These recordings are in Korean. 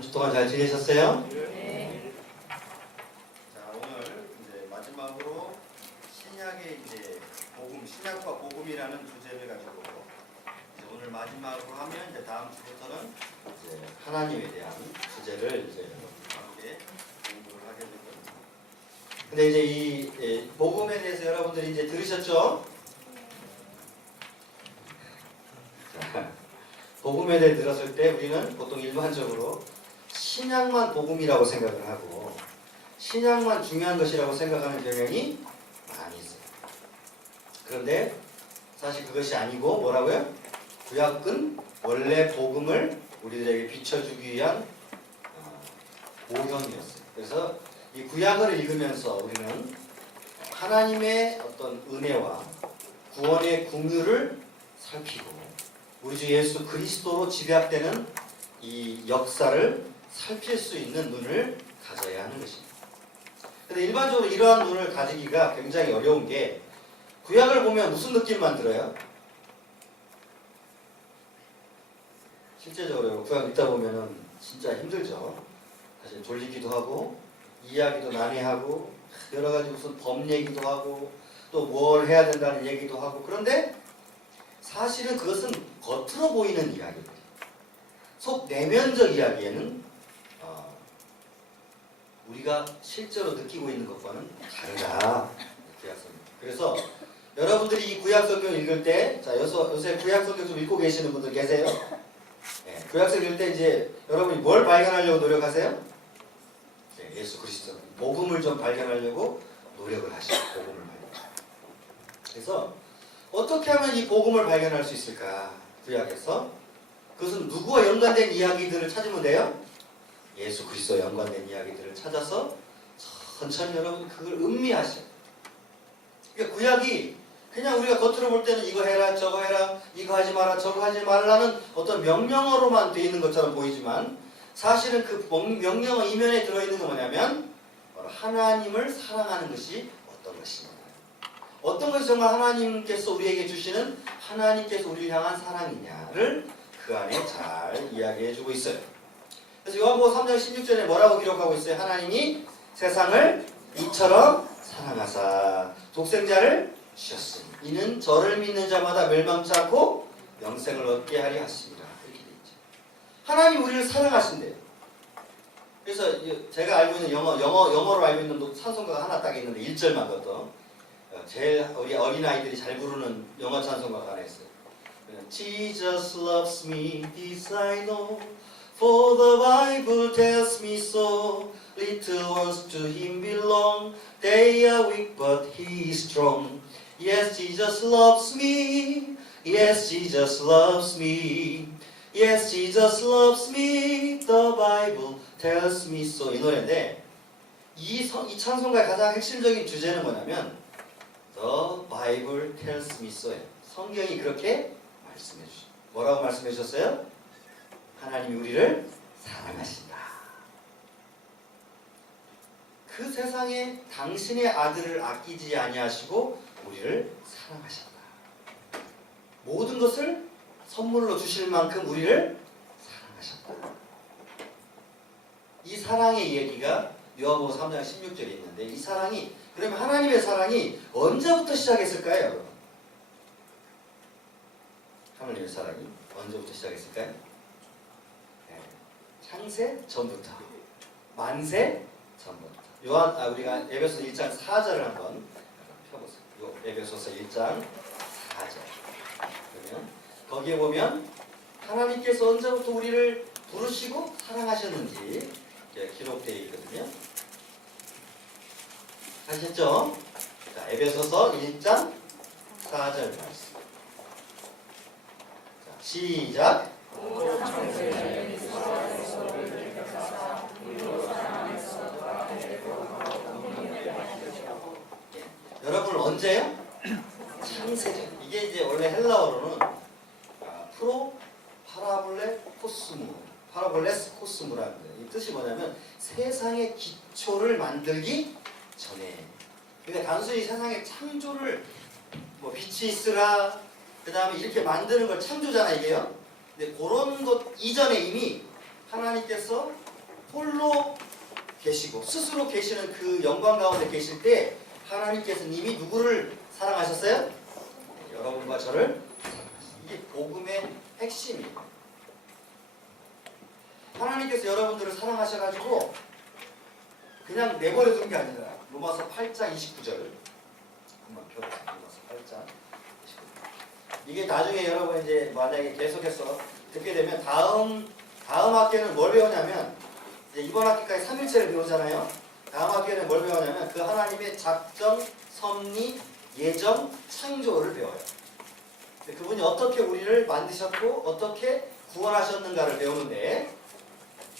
한 주 동안 잘 지내셨어요? 네. 자, 오늘 이제 마지막으로 신약의 이제 복음, 신약과 복음이라는 주제를 가지고 이제 오늘 마지막으로 하면 이제 다음 주부터는 이제 하나님에 대한 주제를 이제 함께 공부를 하게 될 겁니다. 근데 이제 이 복음에 대해서 여러분들이 이제 들으셨죠? 자, 복음에 대해 들었을 때 우리는 보통 일반적으로 신약만 복음이라고 생각을 하고 신약만 중요한 것이라고 생각하는 경향이 많이 있어요. 그런데 사실 그것이 아니고 뭐라고요? 구약은 원래 복음을 우리들에게 비춰주기 위한 모형이었어요. 그래서 이 구약을 읽으면서 우리는 하나님의 어떤 은혜와 구원의 긍휼을 살피고 우리 주 예수 그리스도로 집약되는 이 역사를 살필 수 있는 눈을 가져야 하는 것입니다. 그런데 일반적으로 이러한 눈을 가지기가 굉장히 어려운 게 구약을 보면 무슨 느낌만 들어요? 실제적으로 구약 읽다 보면은 진짜 힘들죠. 사실 졸리기도 하고 이해하기도 난해하고 여러 가지 무슨 법 얘기도 하고 또 뭘 해야 된다는 얘기도 하고 그런데 사실은 그것은 겉으로 보이는 이야기입니다. 속 내면적 이야기에는 우리가 실제로 느끼고 있는 것과는 다르다. 그래서 여러분들이 이 구약 성경 읽을 때, 자 요새 구약 성경 좀 읽고 계시는 분들 계세요? 네, 구약 성경 읽을 때 이제 여러분이 뭘 발견하려고 노력하세요? 네, 예수 그리스도 복음을 좀 발견하려고 노력을 하시고 복음을 발견. 그래서 어떻게 하면 이 복음을 발견할 수 있을까? 구약에서 그것은 누구와 연관된 이야기들을 찾으면 돼요? 예수 그리스도와 연관된 이야기들을 찾아서 천천히 여러분 그걸 음미하셔. 그러니까 구약이 그냥 우리가 겉으로 볼 때는 이거 해라 저거 해라 이거 하지 마라 저거 하지 말라는 어떤 명령어로만 되어 있는 것처럼 보이지만 사실은 그 명령어 이면에 들어있는 건 뭐냐면 하나님을 사랑하는 것이 어떤 것이냐, 어떤 것이 정말 하나님께서 우리에게 주시는 하나님께서 우리를 향한 사랑이냐를 그 안에 잘 이야기해주고 있어요. 그래서 요한복음 3장 16절에 뭐라고 기록하고 있어요? 하나님이 세상을 이처럼 사랑하사 독생자를 주셨으니 이는 저를 믿는 자마다 멸망치 않고 영생을 얻게 하려 하십니다. 이렇게 되어 있죠. 하나님 우리를 사랑하신대요. 그래서 제가 알고 있는 영어로 알고 있는 찬송가가 하나 딱 있는데 1절만 그것도 제일 우리 어린아이들이 잘 부르는 영어 찬송가가 하나 있어요. Jesus loves me, this I know, for the Bible tells me so. Little ones to him belong, they are weak but he is strong. Yes, Jesus loves me, yes, Jesus loves me, yes, Jesus loves me, the Bible tells me so. 이 노래인데 이 찬송가의 가장 핵심적인 주제는 뭐냐면 The Bible tells me so예요. 성경이 그렇게 말씀해 주셔. 뭐라고 말씀해 주셨어요? 하나님이 우리를 사랑하신다. 그 세상에 당신의 아들을 아끼지 아니하시고 우리를 사랑하셨다. 모든 것을 선물로 주실 만큼 우리를 사랑하셨다. 이 사랑의 얘기가 요한복음 3장 16절에 있는데 이 사랑이 그러면 하나님의 사랑이 언제부터 시작했을까요, 여러분? 하나님의 사랑이 언제부터 시작했을까요? 네, 창세 전부터, 만세 전부터. 우리가 에베소서 1장 4절을 한번 펴보세요. 에베소서 1장 4절. 그러면 거기에 보면 하나님께서 언제부터 우리를 부르시고 사랑하셨는지 기록되어 있거든요. 하셨죠? 자, 에베소서 1장 4절 말씀. 자, 시작. 여러분 언제요? 창세전. 이게 이제 원래 헬라어로는 파라볼레스 코스무라는 거예요. 이 뜻이 뭐냐면 세상의 기초를 만들기 전에. 그러니까 단순히 세상의 창조를 뭐 빛이 있으라 그 다음에 이렇게 만드는 걸 창조잖아 이게요. 근데 그런 것 이전에 이미 하나님께서 홀로 계시고 스스로 계시는 그 영광 가운데 계실 때 하나님께서 이미 누구를 사랑하셨어요? 여러분과 저를. 이게 복음의 핵심이에요. 하나님께서 여러분들을 사랑하셔가지고 그냥 내버려 둔 게 아니라 로마서 8장 29절 한번 펴보세요. 로마서 8장 29절. 이게 나중에 여러분 이제 만약에 계속해서 듣게 되면 다음 학기에는 뭘 배우냐면 이제 이번 학기까지 3일체를 배우잖아요. 다음 학기에는 뭘 배우냐면 그 하나님의 작정, 섭리, 예정, 창조를 배워요. 그분이 어떻게 우리를 만드셨고 어떻게 구원하셨는가를 배우는데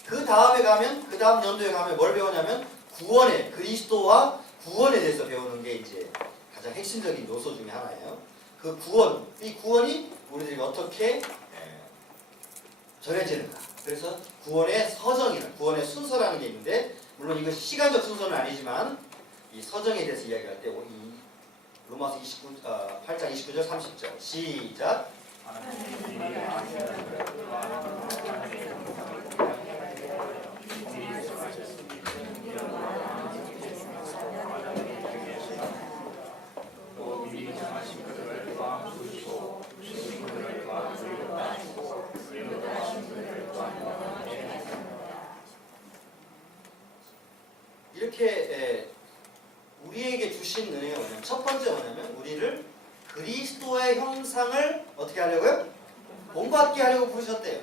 그 다음에 가면 그 다음 연도에 가면 뭘 배우냐면 구원의 그리스도와 구원에 대해서 배우는 게 이제 가장 핵심적인 요소 중에 하나예요. 그 구원, 이 구원이 우리들이 어떻게 전해지는가. 그래서 구원의 서정이나 구원의 순서라는 게 있는데 물론 이것이 시간적 순서는 아니지만 이 서정에 대해서 이야기할 때 이 로마서 8장 29절 30절 시작. 이렇게 우리에게 주신 은혜가 뭐냐면 첫 번째 뭐냐면 우리를 그리스도의 형상을 어떻게 하려고요? 본받게 하려고 부르셨대요.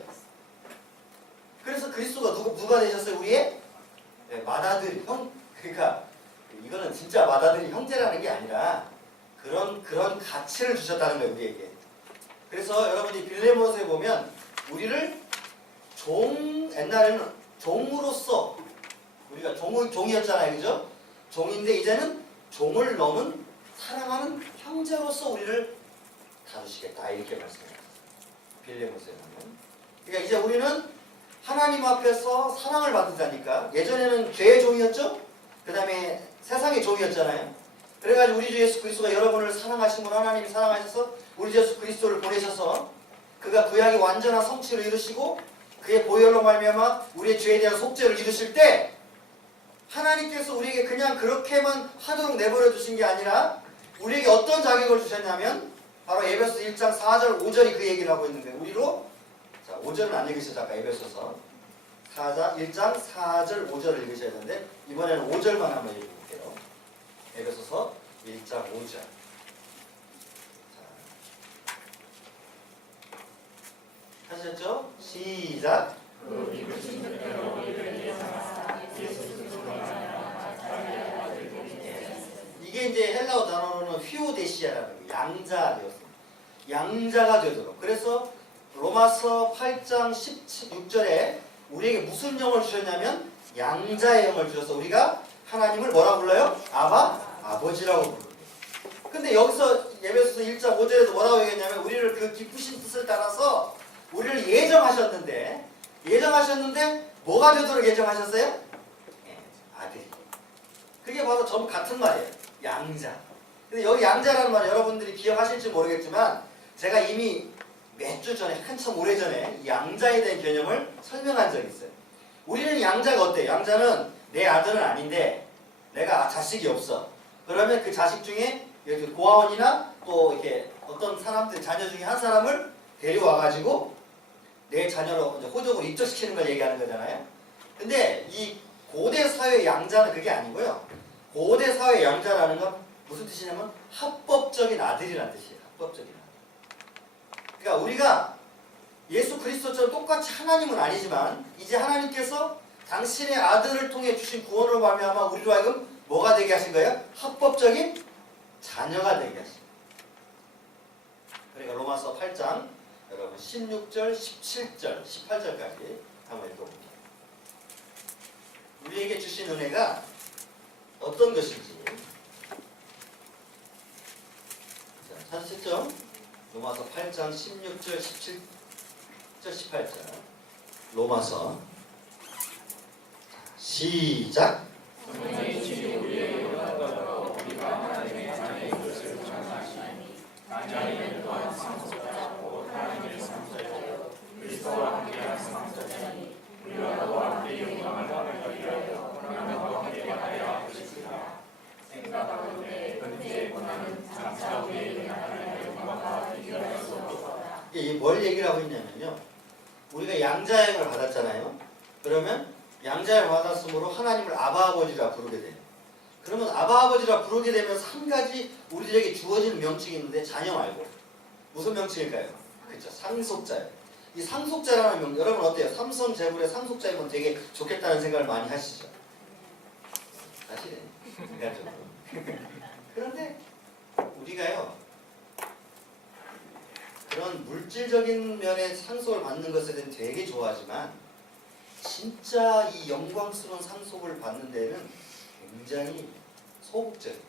그래서 그리스도가 누가 되셨어요? 우리의 맏아들 형. 그러니까 이거는 진짜 맏아들이 형제라는 게 아니라 그런 가치를 주셨다는 거예요 우리에게. 그래서 여러분이 빌레몬서에 보면 우리를 옛날에는 종으로서 우리가 종이었잖아요, 그죠? 종인데 이제는 종을 넘은 사랑하는 형제로서 우리를 다루시겠다 이렇게 말씀해요. 빌레몬서에 보면. 그러니까 이제 우리는 하나님 앞에서 사랑을 받는다니까. 예전에는 죄의 종이었죠? 그 다음에 세상의 종이었잖아요. 그래가지고 우리 주 예수 그리스도가 여러분을 사랑하심으로 하나님이 사랑하셔서 우리 주 예수 그리스도를 보내셔서 그가 구약의 완전한 성취를 이루시고 그의 보혈로 말미암아 우리의 죄에 대한 속죄를 이루실 때 하나님께서 우리에게 그냥 그렇게만 하도록 내버려 두신 게 아니라 우리에게 어떤 자격을 주셨냐면 바로 에베소서 1장 4절 5절이 그 얘기를 하고 있는 거예요. 우리로 자 5절은 안 읽으셔도 아까 에베소서 1장 4절 5절을 읽으셔야 되는데 이번에는 5절만 한번 읽어볼게요. 에베소서 1장 5절. 하셨죠? 시작. 이게 이제 헬라어 단어로는 휘오데시아라는 양자가 되었습니다. 양자가 되도록. 그래서 로마서 8장 16절에 우리에게 무슨 영을 주셨냐면 양자의 영을 주셔서 우리가 하나님을 뭐라고 불러요? 아버지라고 부릅니다. 근데 여기서 에베소서 1장 5절에도 뭐라고 얘기했냐면 우리를 그 기쁘신 뜻을 따라서 우리를 예정하셨는데 뭐가 되도록 예정하셨어요? 아들이. 그게 바로 전부 같은 말이에요. 양자. 근데 여기 양자라는 말 여러분들이 기억하실지 모르겠지만 제가 이미 몇 주 전에 한참 오래전에 양자에 대한 개념을 설명한 적이 있어요. 우리는 양자가 어때요? 양자는 내 아들은 아닌데 내가 자식이 없어. 그러면 그 자식 중에 이렇게 고아원이나 또 이렇게 어떤 사람들 자녀 중에 한 사람을 데려와가지고 내 자녀로 이제 호적으로 입적시키는 걸 얘기하는 거잖아요. 근데 이 고대 사회 양자는 그게 아니고요. 고대 사회 양자라는 건 무슨 뜻이냐면 합법적인 아들이라는 뜻이에요. 합법적인 아들. 그러니까 우리가 예수 그리스도처럼 똑같이 하나님은 아니지만 이제 하나님께서 당신의 아들을 통해 주신 구원으로 말미암아 우리로 하여금 뭐가 되게 하신 거예요? 합법적인 자녀가 되게 하신 거예요. 그러니까 로마서 8장 여러분 16절, 17절, 18절까지 한번 읽어볼게요. 우리에게 주신 은혜가 어떤 것인지 찾으셨죠? 로마서 8장 16절, 17절, 18절 로마서 시작. 그리스도와 함께한 상속자니 우리와 이게 뭘 얘기를 하고 있냐면요. 우리가 양자형을 받았잖아요. 그러면 양자형을 받았으므로 하나님을 아바 아버지라 부르게 돼요. 그러면 아바 아버지라 부르게 되면서 한 가지 우리들에게 주어지는 명칭이 있는데 자녀 말고 무슨 명칭일까요? 그렇죠. 상속자예요. 이 상속자라는 명, 여러분 어때요? 삼성 재물의 상속자이면 되게 좋겠다는 생각을 많이 하시죠? 사실은 인간적으로. 그런데 우리가요 그런 물질적인 면의 상속을 받는 것에 대해서 되게 좋아하지만 진짜 이 영광스러운 상속을 받는 데는 굉장히 소극적이에요.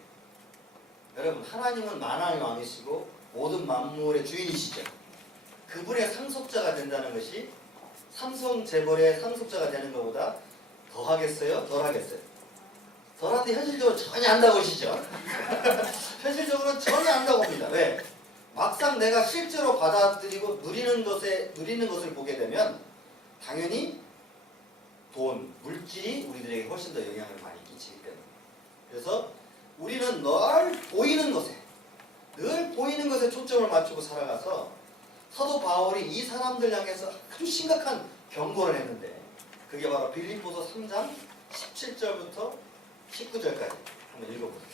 여러분 하나님은 만왕의 왕이시고 모든 만물의 주인이시죠. 그분의 상속자가 된다는 것이 삼성 재벌의 상속자가 되는 것보다 더 하겠어요? 덜 하겠어요? 덜한데 현실적으로 전혀 안 나오시죠? 현실적으로는 전혀 안 나옵니다. 왜? 막상 내가 실제로 받아들이고 누리는 것을 보게 되면 당연히 돈, 물질이 우리들에게 훨씬 더 영향을 많이 끼치기 때문에. 그래서 우리는 늘 보이는 것에 초점을 맞추고 살아가서 사도 바울이 이 사람들 향해서 아주 심각한 경고를 했는데 그게 바로 빌립보서 3장 17절부터 19절까지 한번 읽어보세요.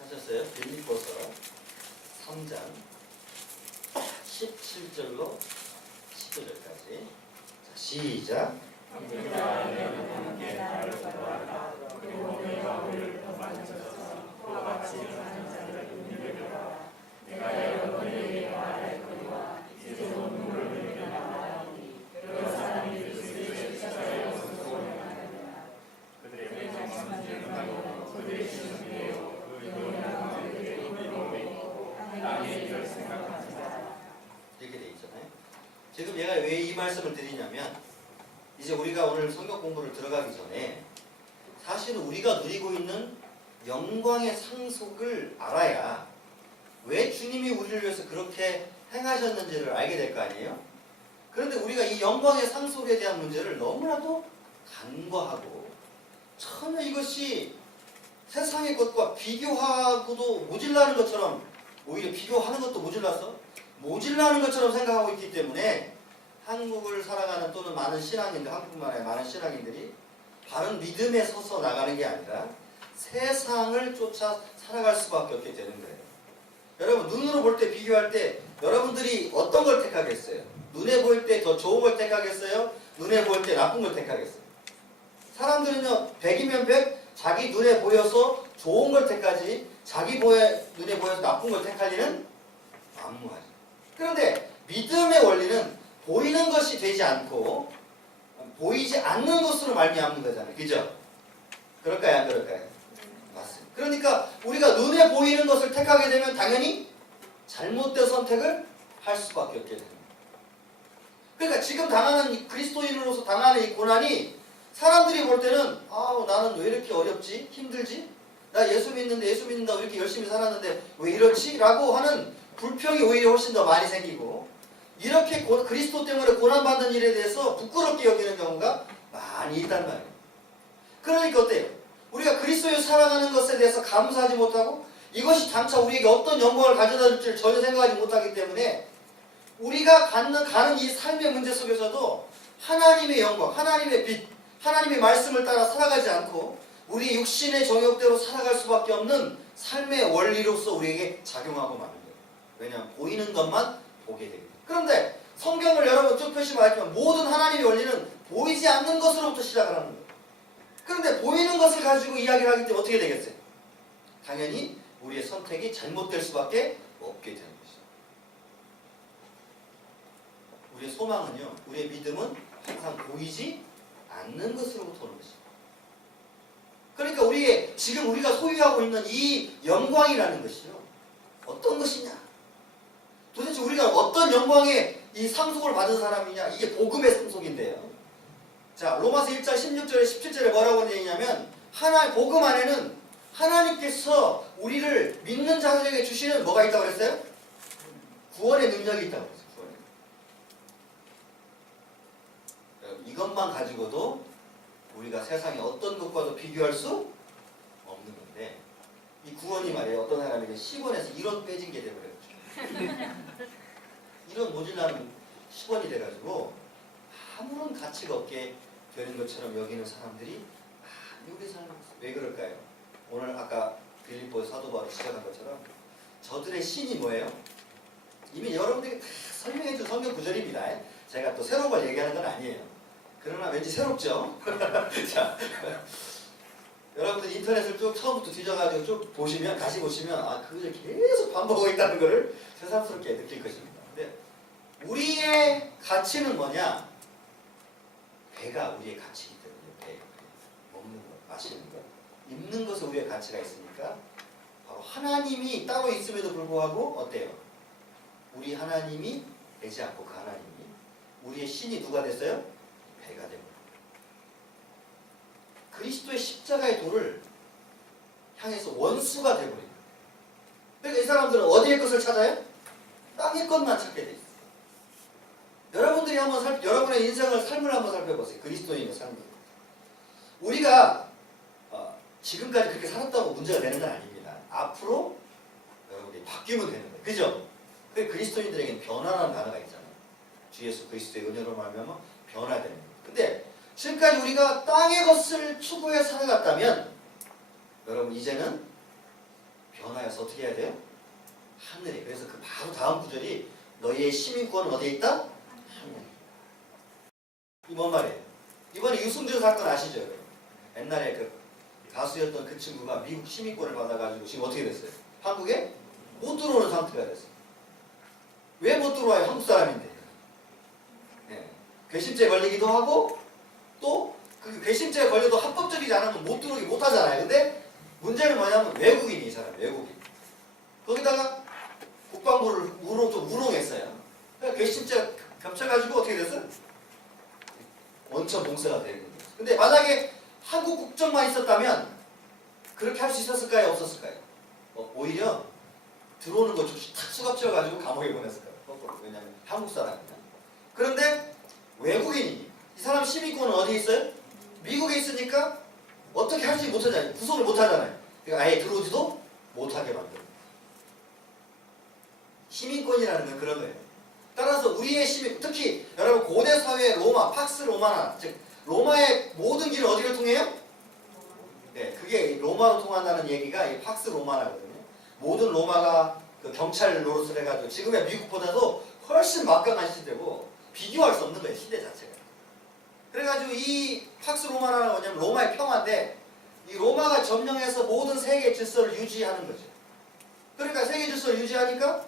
하셨어요? 빌립보서 3장 17절로 19절까지. 자, 시작. 이렇게 돼 있잖아요. 지금 얘가 왜 이 말씀을 드리냐면 이제 우리가 오늘 성경 공부를 들어가기 전에 사실은 우리가 누리고 있는 영광의 상속을 알아야 왜 주님이 우리를 위해서 그렇게 행하셨는지를 알게 될 거 아니에요? 그런데 우리가 이 영광의 상속에 대한 문제를 너무나도 간과하고 전혀 이것이 세상의 것과 비교하고도 모질라는 것처럼 오히려 비교하는 것도 모질라는 것처럼 생각하고 있기 때문에 한국을 살아가는 또는 많은 신앙인들, 한국만의 많은 신앙인들이 바른 믿음에 서서 나가는 게 아니라 세상을 쫓아 살아갈 수밖에 없게 되는 거예요. 여러분 눈으로 볼 때 비교할 때 여러분들이 어떤 걸 택하겠어요? 눈에 보일 때 더 좋은 걸 택하겠어요? 눈에 보일 때 나쁜 걸 택하겠어요? 사람들은요 100이면 100 자기 눈에 보여서 좋은 걸 택하지 자기 눈에 보여서 나쁜 걸 택할 일은 만무하죠. 그런데 믿음의 원리는 보이는 것이 되지 않고 보이지 않는 것으로 말미암는 거잖아요. 그죠? 그럴까요? 안 그럴까요? 맞습니다. 그러니까 우리가 눈에 보이는 것을 택하게 되면 당연히 잘못된 선택을 할 수밖에 없게 됩니다. 그러니까 지금 당하는 그리스도인으로서 당하는 이 고난이 사람들이 볼 때는 나는 왜 이렇게 어렵지? 힘들지? 나 예수 믿는데 예수 믿는다고 이렇게 열심히 살았는데 왜 이렇지? 라고 하는 불평이 오히려 훨씬 더 많이 생기고 이렇게 그리스도 때문에 고난받는 일에 대해서 부끄럽게 여기는 경우가 많이 있단 말이에요. 그러니까 어때요? 우리가 그리스도에 살아가는 것에 대해서 감사하지 못하고 이것이 장차 우리에게 어떤 영광을 가져다 줄지를 전혀 생각하지 못하기 때문에 우리가 가는 이 삶의 문제 속에서도 하나님의 영광, 하나님의 빛, 하나님의 말씀을 따라 살아가지 않고 우리 육신의 정욕대로 살아갈 수밖에 없는 삶의 원리로서 우리에게 작용하고 마는 거예요. 왜냐하면 보이는 것만 보게 됩니다. 그런데 성경을 여러분 쭉 펴시면 알지만 모든 하나님의 원리는 보이지 않는 것으로부터 시작을 하는 거예요. 그런데 보이는 것을 가지고 이야기를 하기 때문에 어떻게 되겠어요? 당연히 우리의 선택이 잘못될 수밖에 없게 되는 것이죠. 우리의 소망은요, 우리의 믿음은 항상 보이지 않는 것으로부터 오는 것입니다. 그러니까 지금 우리가 소유하고 있는 이 영광이라는 것이요, 어떤 것이냐? 도대체 우리가 어떤 영광의 이 상속을 받은 사람이냐? 이게 복음의 상속인데요. 자, 로마서 1장 16절에 17절에 뭐라고 되냐면 복음 안에는 하나님께서 우리를 믿는 자들에게 주시는 뭐가 있다고 그랬어요? 구원의 능력이 있다고 그랬어요. 여러분, 이것만 가지고도 우리가 세상의 어떤 것과도 비교할 수 없는 건데 이 구원이 말이에요. 어떤 사람에게 10원에서 1원 빼진 게 돼버려요. 1원 모질라는 10원이 돼가지고 아무런 가치가 없게 되는 것처럼 여기는 사람들이 우리 사람 왜 그럴까요? 오늘 아까 빌립보 사도 바울이 시작한 것처럼 저들의 신이 뭐예요? 이미 여러분들이 다 설명해준 성경 구절입니다. 제가 또 새로운 걸 얘기하는 건 아니에요. 그러나 왠지 새롭죠? 자, 여러분들 인터넷을 쭉 처음부터 뒤져가지고 쭉 보시면 다시 보시면 그걸 계속 반복하고 있다는 것을 새삼스럽게 느낄 것입니다. 근데 우리의 가치는 뭐냐? 배가 우리의 가치이기 때문에 배, 먹는 것, 마시는 것, 입는 것에 우리의 가치가 있으니까 바로 하나님이 따로 있음에도 불구하고 어때요? 우리 하나님이 되지 않고 그 하나님이 우리의 신이 누가 됐어요? 배가 됩니다. 그리스도의 십자가의 도를 향해서 원수가 되어버립니다. 그러니까 이 사람들은 어디의 것을 찾아요? 땅의 것만 찾게 돼 있어요. 여러분들이 한번 여러분의 인생을 삶을 한번 살펴보세요. 그리스도인의 삶을. 우리가 지금까지 그렇게 살았다고 문제가 되는 건 아닙니다. 앞으로 여러분들이 바뀌면 되는 거예요. 그죠? 그리스도인들에게는 변화라는 단어가 있잖아요. 주 예수 그리스도의 은혜로 말하면 변화되는 거예요. 근데 지금까지 우리가 땅의 것을 추구해 살아갔다면 여러분 이제는 변화해서 어떻게 해야 돼요? 하늘에. 그래서 그 바로 다음 구절이 너희의 시민권은 어디에 있다? 하늘에. 이 뭔 말이에요? 이번에 유승준 사건 아시죠? 여러분? 옛날에 그 가수였던 그 친구가 미국 시민권을 받아가지고 지금 어떻게 됐어요? 한국에 못 들어오는 상태가 됐어요. 왜 못 들어와요? 한국 사람인데. 네. 괘씸죄 걸리기도 하고 또 그 괘씸죄에 걸려도 합법적이지 않으면 못 들어오기 못 하잖아요. 근데 문제는 뭐냐면 외국인이 이 사람 외국인. 거기다가 국방부를 좀 우롱했어요. 그러니까 괘씸죄가 겹쳐가지고 어떻게 됐어요? 원천 봉쇄가 되는 거예요. 근데 만약에 한국 국적만 있었다면 그렇게 할 수 있었을까요? 없었을까요? 오히려 들어오는 거 좀 탁 수갑쳐가지고 감옥에 보냈을 거예요. 왜냐하면 한국 사람이니까. 그런데 외국인이 이 사람 시민권은 어디에 있어요? 미국에 있으니까 어떻게 할지 못하잖아요. 구속을 못하잖아요. 그러니까 아예 들어오지도 못하게 만들어요. 시민권이라는 건 그런 거예요. 따라서 우리의 시민, 특히 여러분 고대 사회의 로마, 팍스 로마나 즉 로마의 모든 길은 어디를 통해요? 네, 그게 로마로 통한다는 얘기가 이 팍스 로마나거든요. 모든 로마가 그 경찰 노릇을 해가지고 지금의 미국보다도 훨씬 막강한 시대고 비교할 수 없는 거예요. 시대 자체가. 그래가지고 이 팍스 로마나는 뭐냐면 로마의 평화인데 이 로마가 점령해서 모든 세계 질서를 유지하는 거죠. 그러니까 세계 질서를 유지하니까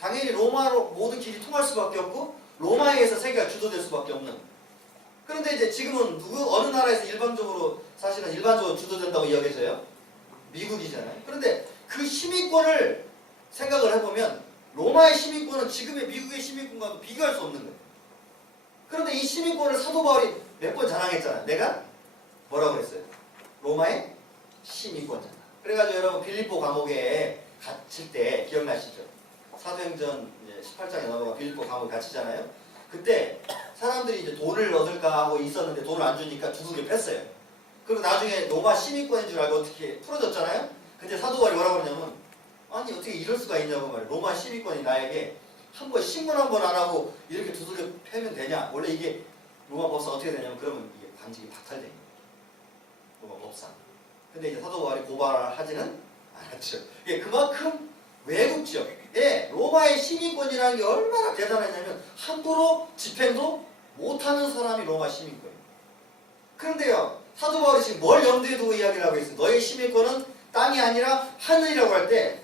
당연히 로마로 모든 길이 통할 수밖에 없고 로마에 의해서 세계가 주도될 수밖에 없는. 그런데 이제 지금은 어느 나라에서 사실은 일반적으로 주도된다고 여겨져요? 미국이잖아요. 그런데 그 시민권을 생각을 해보면 로마의 시민권은 지금의 미국의 시민권과도 비교할 수 없는 거예요. 그런데 이 시민권을 사도 바울이 몇 번 자랑했잖아요. 내가 뭐라고 그랬어요? 로마의 시민권자다. 그래가지고 여러분 빌립보 감옥에 갇힐 때 기억나시죠? 사도행전 18장에 넘어가 빌립보 감옥에 갇히잖아요. 그때 사람들이 이제 돈을 얻을까 하고 있었는데 돈을 안 주니까 두들겨 팼어요. 그리고 나중에 로마 시민권인 줄 알고 어떻게 풀어졌잖아요. 근데 사도 바울이 뭐라고 그러냐면 아니 어떻게 이럴 수가 있냐고 말이에요. 로마 시민권이 나에게 한 번 신문 한 번 안 하고 이렇게 두들겨 패면 되냐? 원래 이게 로마 법상 어떻게 되냐면 그러면 이게 반직이 박탈된 거예요. 로마 법상. 근데 이제 사도 바울이 고발을 하지는 않았죠. 이게 그만큼 외국 지역에 로마의 시민권이라는 게 얼마나 대단하냐면 함부로 집행도 못하는 사람이 로마 시민권이에요. 그런데요 사도 바울이 지금 뭘 염두에 두고 이야기를 하고 있어요? 너의 시민권은 땅이 아니라 하늘이라고 할 때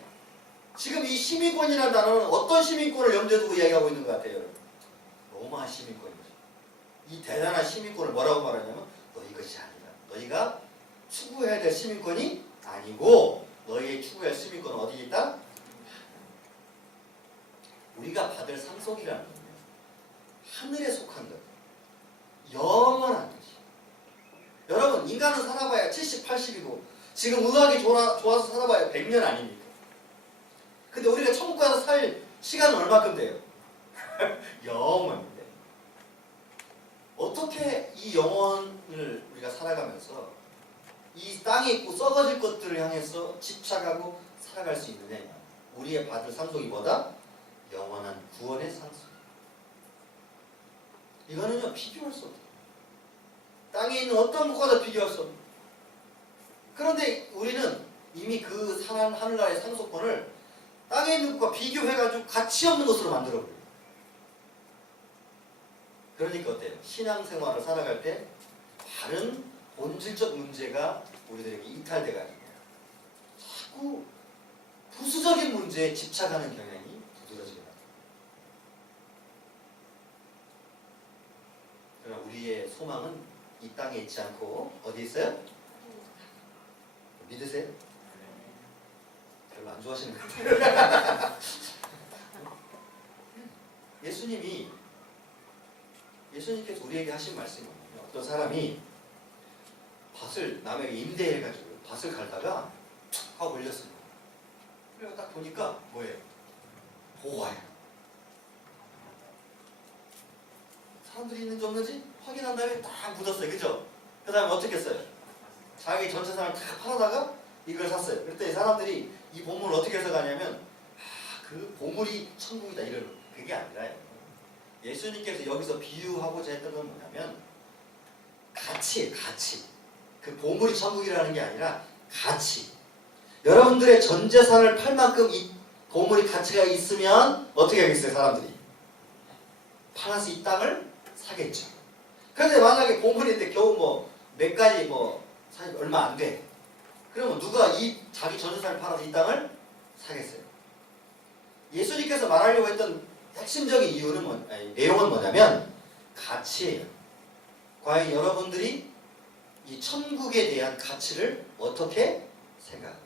지금 이 시민권이라는 단어는 어떤 시민권을 염두에 두고 이야기하고 있는 것 같아요? 여러분? 로마 시민권이죠. 이 대단한 시민권을 뭐라고 말하냐면 너희 것이 아니다. 너희가 추구해야 될 시민권이 아니고 너희의 추구할 시민권은 어디에 있다? 우리가 받을 상속이라는 것은 하늘에 속한 것, 영원한 것이. 여러분 인간은 살아봐야 70, 80이고 지금 의학이 좋아서 살아봐야 100년 아닙니까? 근데 우리가 천국 가서 살 시간은 얼마큼 돼요? 영원인데 어떻게 이 영혼을 우리가 살아가면서 이 땅에 있고 썩어질 것들을 향해서 집착하고 살아갈 수 있느냐. 우리의 받을 상속이 뭐다? 영원한 구원의 상속. 이거는요 비교할 수 없어요. 땅에 있는 어떤 것과도 비교할 수 없어요. 그런데 우리는 이미 그 하늘나라의 상속권을 땅에 있는 것과 비교해가지고 가치 없는 것으로 만들어버려요. 그러니까 어때요? 신앙생활을 살아갈 때 다른 본질적 문제가 우리들에게 이탈돼가지고 자꾸 부수적인 문제에 집착하는 경향이 두드러지게 됩니다. 그러나 우리의 소망은 이 땅에 있지 않고 어디 있어요? 믿으세요? 별로 안 좋아하시는 것 같아요. 예수님께서 우리에게 하신 말씀이 뭐냐면 어떤 사람이 밭을 남에게 임대해가지고 밭을 갈다가 툭 하고 걸렸습니다. 그래서 딱 보니까 뭐예요? 보화예요. 사람들이 있는지 없는지 확인한 다음에 딱 묻었어요. 그죠? 그 다음에 어떻게 했어요? 자기 전체 사람을 다 팔아다가 이걸 샀어요. 그랬더니 사람들이 이 보물을 어떻게 해석하냐면 그 보물이 천국이다 이런 그게 아니라요. 예수님께서 여기서 비유하고자 했던 건 뭐냐면 가치예요. 가치. 그 보물이 천국이라는 게 아니라 가치. 여러분들의 전 재산을 팔 만큼 이 보물이 가치가 있으면 어떻게 하겠어요? 사람들이 팔아서 이 땅을 사겠죠. 그런데 만약에 보물인데 겨우 뭐 몇 가지 뭐 얼마 안 돼. 그러면 누가 이 자기 전 재산을 팔아서 이 땅을 사겠어요? 예수님께서 말하려고 했던 핵심적인 이유는 내용은 뭐냐면 가치예요. 과연 여러분들이 이 천국에 대한 가치를 어떻게 생각합니까?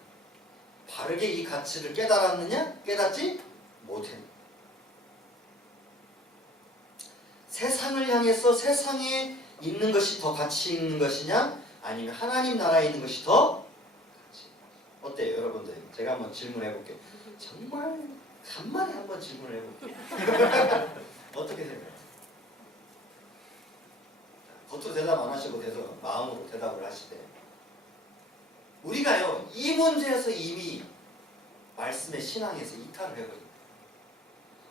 바르게 이 가치를 깨달았느냐? 깨닫지 못했느냐? 세상을 향해서 세상에 있는 것이 더 가치 있는 것이냐? 아니면 하나님 나라에 있는 것이 더 가치 있는 것이냐? 어때요 여러분들? 제가 한번 질문해 볼게요. 정말 간만에 한번 질문을 해볼게요. 어떻게 생각해요? 겉으로 대답 안 하시고 돼서 마음으로 대답을 하시되 우리가요 이 문제에서 이미 말씀의 신앙에서 이탈을 해버립니다.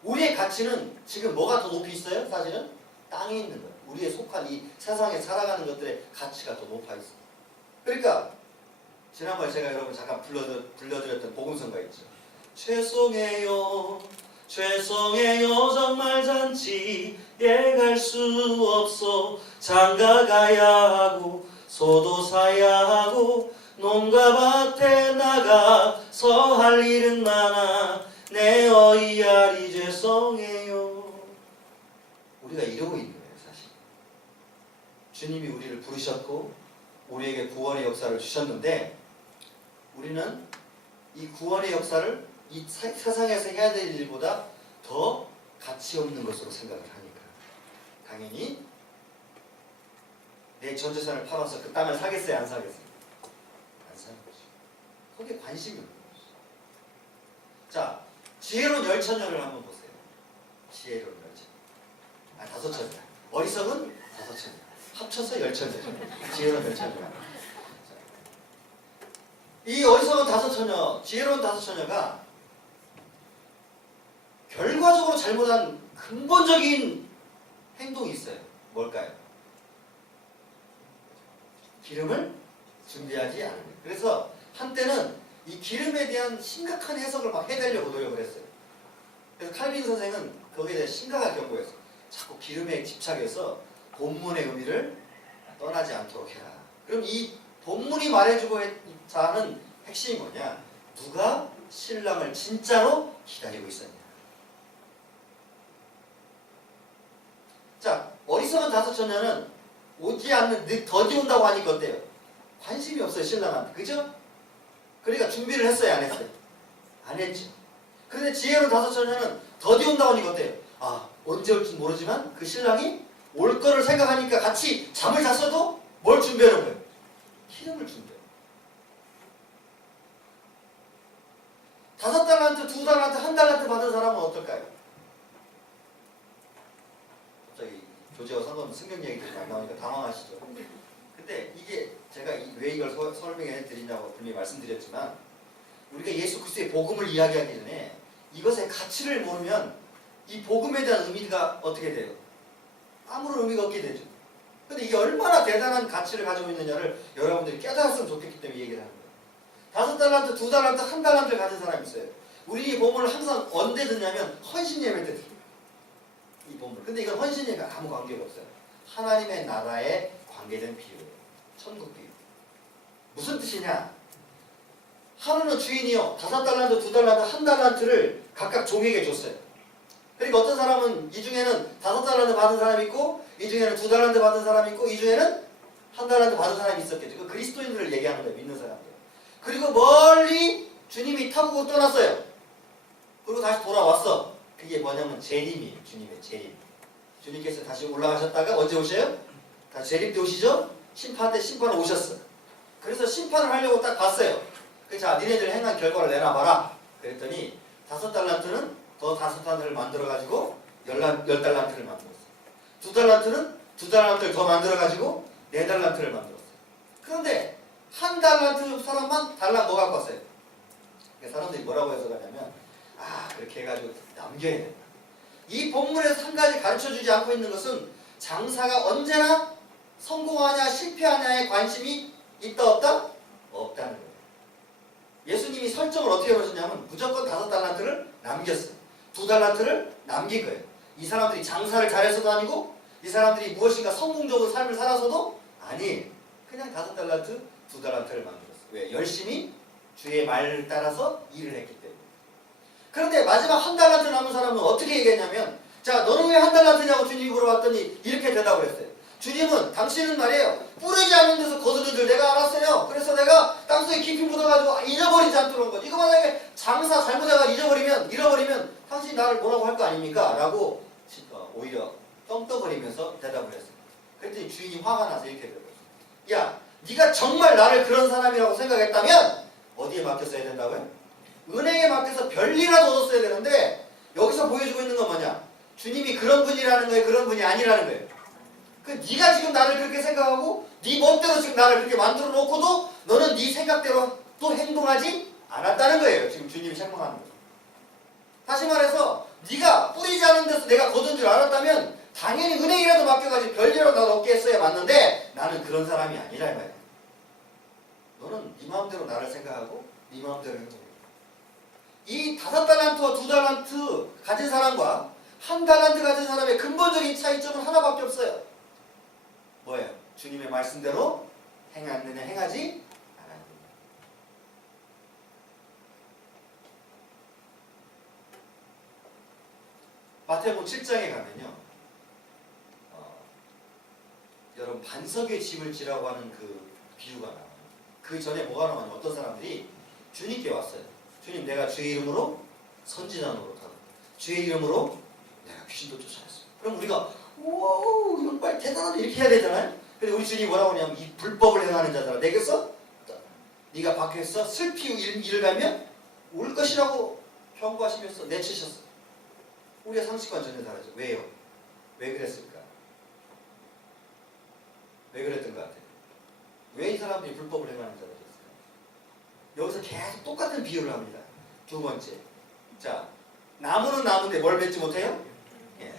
우리의 가치는 지금 뭐가 더 높이 있어요? 사실은 땅에 있는 것, 우리의 속한 이 세상에 살아가는 것들의 가치가 더 높아 있습니다. 그러니까 지난번에 제가 여러분 잠깐 불러드렸던 복음성가 있죠. 죄송해요 죄송해요 정말 잔치에 갈 수 없어 장가 가야 하고 소도 사야 하고 농가 밭에 나가서 할 일은 많아 내 어이야리 죄송해요. 우리가 이러고 있는 거예요 사실. 주님이 우리를 부르셨고 우리에게 구원의 역사를 주셨는데 우리는 이 구원의 역사를 이 세상에서 해야 될 일보다 더 가치 없는 것으로 생각을 하니까 당연히 내 전 재산을 팔아서 그 땅을 사겠어요? 안 사겠어요? 안 사는 거죠. 거기에 관심이 없는 거죠. 자, 지혜로운 열처녀를 한번 보세요. 지혜로운 열처녀. 다섯 처녀. 어리석은 다섯 처녀. 합쳐서 열처녀죠. 지혜로운 열처녀. 이 어리석은 다섯 처녀, 지혜로운 다섯 처녀가 결과적으로 잘못한 근본적인 행동이 있어요. 뭘까요? 기름을 준비하지 않은 거예요. 그래서 한때는 이 기름에 대한 심각한 해석을 막 해내려고 노력을 했어요. 그래서 칼빈 선생은 거기에 대해 심각하게 경고했어요. 자꾸 기름에 집착해서 본문의 의미를 떠나지 않도록 해라. 그럼 이 본문이 말해주고 하는 핵심이 뭐냐? 누가 신랑을 진짜로 기다리고 있었냐? 자, 어리석은 다섯 처녀는 오지 않는 더디 온다고 하니까 어때요? 관심이 없어요 신랑한테. 그죠? 그러니까 준비를 했어요 안 했어요? 안 했죠. 그런데 지혜로운 다섯 처녀는 더디 온다고 하니까 어때요? 언제 올지 모르지만 그 신랑이 올 거를 생각하니까 같이 잠을 잤어도 뭘 준비하는 거예요? 기름을 준비해요. 5달란트, 2달란트, 1달란트 받은 사람은 어떨까요? 갑자기 교재와 상관없는 성경 얘기들이 많이 나오니까 당황하시죠. 근데 이게 제가 왜 이걸 설명해 드리냐고 분명히 말씀드렸지만 우리가 예수 그리스도의 복음을 이야기하기 전에 이것의 가치를 모르면 이 복음에 대한 의미가 어떻게 돼요? 아무런 의미가 없게 되죠. 근데 이게 얼마나 대단한 가치를 가지고 있느냐를 여러분들이 깨달았으면 좋겠기 때문에 이 얘기를 하는 거예요. 5달란트, 2달란트, 1달란트를 가진 사람이 있어요. 우리 이 본문을 항상 언제 듣냐면 헌신 예배 때 들어요. 이 본문. 근데 이건 헌신 예배가 아무 관계가 없어요. 하나님의 나라에 관계된 비유예요. 천국 비유. 무슨 뜻이냐? 하루는 주인이요 5달란트, 2달란트, 1달란트를 각각 종에게 줬어요. 그러니까 어떤 사람은 이 중에는 5달란트 받은 사람이 있고 이 중에는 2달란트 받은 사람이 있고 이 중에는 1달란트 받은 사람이 있었겠죠. 그 그리스도인들을 얘기하는 거예요. 믿는 사람들. 그리고 멀리 주님이 타고 떠났어요. 그리고 다시 돌아왔어. 그게 뭐냐면 재림이에요. 주님의 재림. 주님께서 다시 올라가셨다가 언제 오셔요? 다시 재림 때 오시죠? 심판 때 심판을 오셨어. 그래서 심판을 하려고 딱 봤어요. 자, 니네들 행한 결과를 내놔봐라. 그랬더니 5달란트는 더 5달란트를 만들어가지고 10달란트를 만들었어요. 2달란트는 2달란트를 더 만들어가지고 4달란트를 만들었어요. 그런데 1달란트 사람만 달란 뭐 갖고 왔어요? 사람들이 뭐라고 해석하냐면 그렇게 해가지고 남겨야 된다. 이 본문에서 한 가지 가르쳐주지 않고 있는 것은 장사가 언제나 성공하냐 실패하냐에 관심이 있다 없다? 없다는 거예요. 예수님이 설정을 어떻게 하셨냐면 무조건 5달란트를 남겼어요. 2달란트를 남긴 거예요. 이 사람들이 장사를 잘해서도 아니고 이 사람들이 무엇인가 성공적인 삶을 살아서도 아니에요. 그냥 5달란트, 2달란트를 만들었어요. 왜? 열심히 주의 말을 따라서 일을 했기 때문에. 그런데 마지막 1달란트 남은 사람은 어떻게 얘기했냐면 자, 너는 왜 1달란트냐고 주님이 물어봤더니 이렇게 대답을 했어요. 주님은 당신은 말이에요. 뿌리지 않는 데서 거두는 줄 내가 알았어요. 그래서 내가 땅속에 깊이 묻어가지고 잊어버리지 않도록 한 것. 이거 만약에 장사 잘못해가 잃어버리면 당신이 나를 뭐라고 할 거 아닙니까? 라고 오히려 떵떵거리면서 대답을 했어요. 그랬더니 주인이 화가 나서 이렇게 대답했어요. 야, 네가 정말 나를 그런 사람이라고 생각했다면 어디에 맡겼어야 된다고요? 은행에 맡겨서 별일이라도 얻었어야 되는데 여기서 보여주고 있는 건 뭐냐? 주님이 그런 분이라는 거예요? 그런 분이 아니라는 거예요? 네가 지금 나를 그렇게 생각하고 네 멋대로 지금 나를 그렇게 만들어 놓고도 너는 네 생각대로 또 행동하지 않았다는 거예요. 지금 주님이 책망하는 거예요. 다시 말해서 네가 뿌리지 않은 데서 내가 거둔 줄 알았다면 당연히 은행이라도 맡겨가지고 별일이라도 나도 얻게 했어야 맞는데 나는 그런 사람이 아니라 이 말이야. 너는 네 마음대로 나를 생각하고 네 마음대로 행동해. 이 5달란트와 2달란트 가진 사람과 1달란트 가진 사람의 근본적인 차이점은 하나밖에 없어요. 뭐예요? 주님의 말씀대로 행하느냐 행하지 않았느냐. 마태복음 7장에 가면요. 여러분 반석의 집을 지라고 하는 그 비유가 나와요. 그 전에 뭐가 나오냐면 어떤 사람들이 주님께 왔어요. 주님, 내가 주의 이름으로 선지자 노릇하고 주의 이름으로 내가 귀신도 쫓아냈어. 그럼 우리가 우와 이건 빨리 대단하다 이렇게 해야 되잖아요. 근데 우리 주님이 뭐라고 하냐면 이 불법을 행하는 자들아 내게서 네가 밖에서 슬피 이를 갈면 울 것이라고 경고하시면서 내치셨어. 우리가 상식과 전혀 다르죠. 왜요? 왜 그랬을까? 왜 그랬던 것 같아요? 왜 이 사람들이 불법을 행하는 자들이었을까? 여기서 계속 똑같은 비유를 합니다. 두 번째, 자, 나무는 나무인데 뭘 맺지 못해요? 예.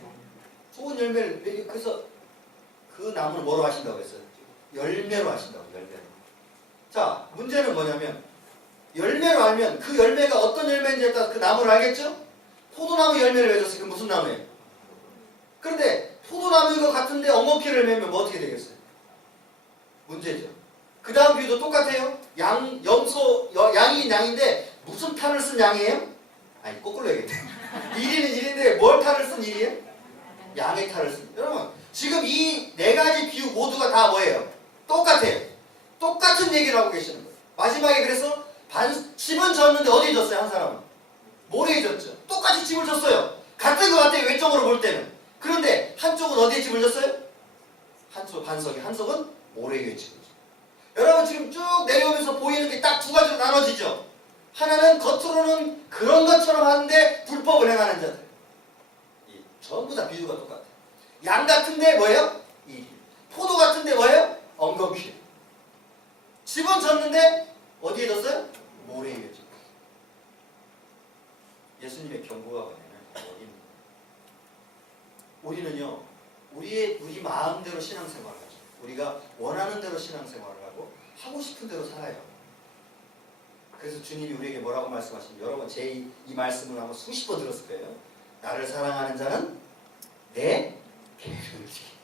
좋은 열매를 그래서 그 나무는 뭐로 하신다고 했어요? 열매로 하신다고. 열매로. 자, 문제는 뭐냐면 열매로 알면 그 열매가 어떤 열매인지에 따라서 그 나무를 알겠죠? 포도나무 열매를 맺었으니까 그 무슨 나무예요? 그런데 포도나무인 것 같은데 엉겅퀴를 매면 뭐 어떻게 되겠어요? 문제죠. 그 다음 비유도 똑같아요. 양이 양인데 무슨 탈을 쓴 양이에요? 아니 거꾸로 해야겠네. 1인은 1인데 뭘 탈을 쓴 1이에요? 양의 탈을 쓴. 여러분 지금 이 네 가지 비유 모두가 다 뭐예요? 똑같아요. 똑같은 얘기를 하고 계시는 거예요. 마지막에 그래서 집은 졌는데 어디에 졌어요? 한 사람은 모래에 졌죠. 똑같이 집을 졌어요. 같은 것 같아요. 외적으로 볼 때는. 그런데 한쪽은 어디에 집을 졌어요? 한쪽 반석에, 한쪽은 모래 위에 집을 졌어요. 여러분 지금 쭉 내려오면서 보이는 게 딱 두 가지로 나눠지죠. 하나는 겉으로는 그런 것처럼 하는데 불법을 행하는 자들. 전부 다 비유가 똑같아요. 양 같은데 뭐예요? 포도 같은데 뭐예요? 엉겅퀴. 집어졌는데 어디에 뒀어요? 모래에 뒀죠. 예수님의 경고가 뭐냐면 우리는요, 우리 마음대로 신앙생활을 하죠. 우리가 원하는 대로 신앙생활을 하고 싶은 대로 살아요. 그래서 주님이 우리에게 뭐라고 말씀하십니까? 여러분 제 이 말씀을 아마 수십 번 들었을 거예요. 나를 사랑하는 자는 내 계명을 지키.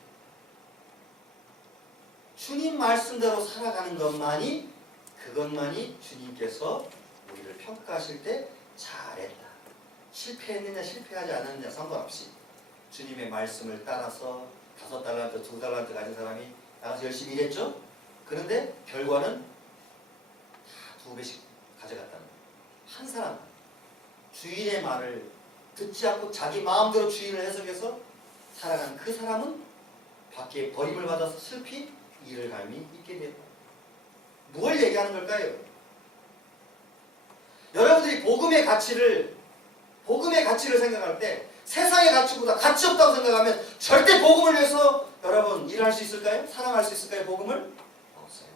주님 말씀대로 살아가는 그것만이 주님께서 우리를 평가하실 때 잘했다. 실패했느냐 실패하지 않았느냐 상관없이 주님의 말씀을 따라서 5달란트, 2달란트 가진 사람이 나가서 열심히 일했죠. 그런데 결과는 다 2배씩 가져갔다는 거예요. 한 사람 주인의 말을 듣지 않고 자기 마음대로 주인을 해석해서 살아가는 그 사람은 밖에 버림을 받아서 슬피 이를 갈미 있게 됐다. 뭘 얘기하는 걸까요? 여러분들이 복음의 가치를 생각할 때 세상의 가치보다 가치 없다고 생각하면 절대 복음을 위해서 여러분 일할 수 있을까요? 사랑할 수 있을까요? 복음을? 없어요.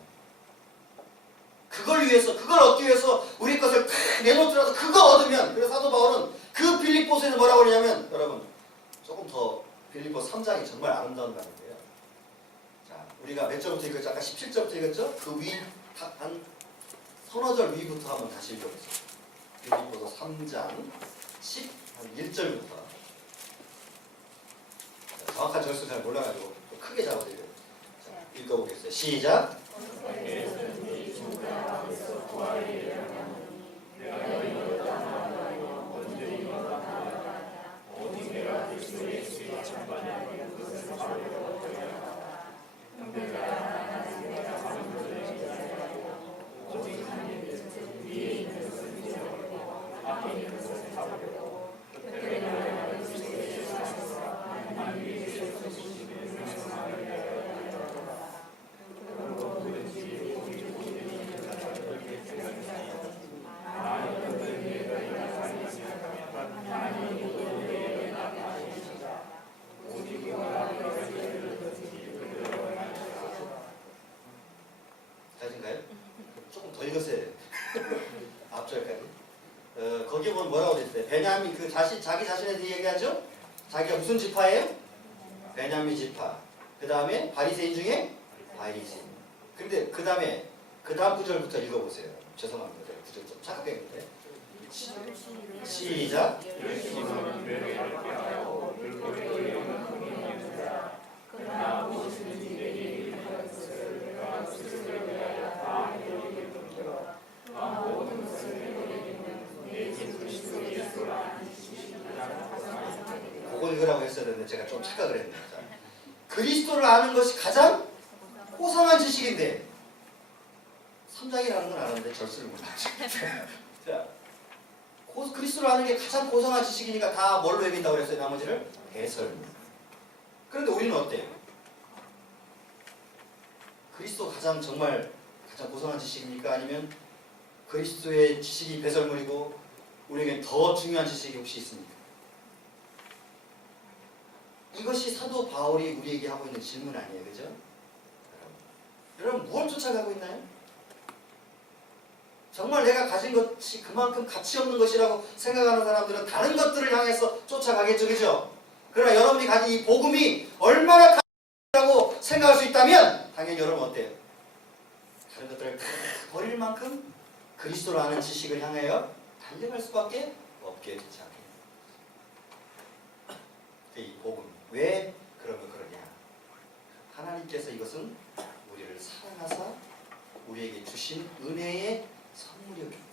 그걸 얻기 위해서 우리 것을 다 내놓더라도 그거 얻으면, 그래서 사도 바울은 그 빌립보서에서 뭐라고 그러냐면, 여러분 조금 더 빌립보 3장이 정말 아름다운 말인데요. 자, 우리가 몇 절부터 읽었죠? 아까 17절부터 읽었죠? 그 위 한 서너 절 위부터 한번 다시 읽어보세요. 빌립보서 3장 11절부터. 정확한 절수 잘 몰라가지고 크게 잡아드려요. 자, 읽어보겠어요. 시작. 까지인가요? 조금 더 읽었어야 돼요. 앞절까지. 거기에 보면 뭐라고 됐어요? 베냐민 자기 자신에 대해 얘기하죠? 자기가 무슨 지파예요? 베냐민 지파. 그 다음에 바리새인 중에 바리새인. 근데 그 다음 구절부터 읽어보세요. 죄송합니다. 구절 좀 착각했는데. 시작. 그거 읽으라고 했어야 되는데 제가 좀 착각을 했네요. 그리스도를 아는 것이 가장 고상한 지식인데 3장이라는 건 알았는데 절수를 몰랐죠. 자, 그리스도를 아는 게 가장 고상한 지식이니까 다 뭘로 여긴다고 그랬어요? 나머지를? 배설물. 그런데 우리는 어때요? 그리스도 정말 가장 고상한 지식입니까? 아니면 그리스도의 지식이 배설물이고 우리에겐 더 중요한 지식이 혹시 있습니까? 이것이 사도 바울이 우리에게 하고 있는 질문 아니에요, 그죠? 여러분 무엇 쫓아가고 있나요? 정말 내가 가진 것이 그만큼 가치 없는 것이라고 생각하는 사람들은 다른 것들을 향해서 쫓아가겠죠, 그죠? 그러나 여러분이 가진 이 복음이 얼마나 가치 있다고 생각할 수 있다면 당연히 여러분 어때요? 다른 것들을 다 버릴 만큼 그리스도를 아는 지식을 향하여 달려갈 수밖에 없게 되지 않겠냐. 이 복음 왜 그러면 그러냐? 하나님께서 이것은 우리를 사랑하사 우리에게 주신 은혜의 선물이었기 때문에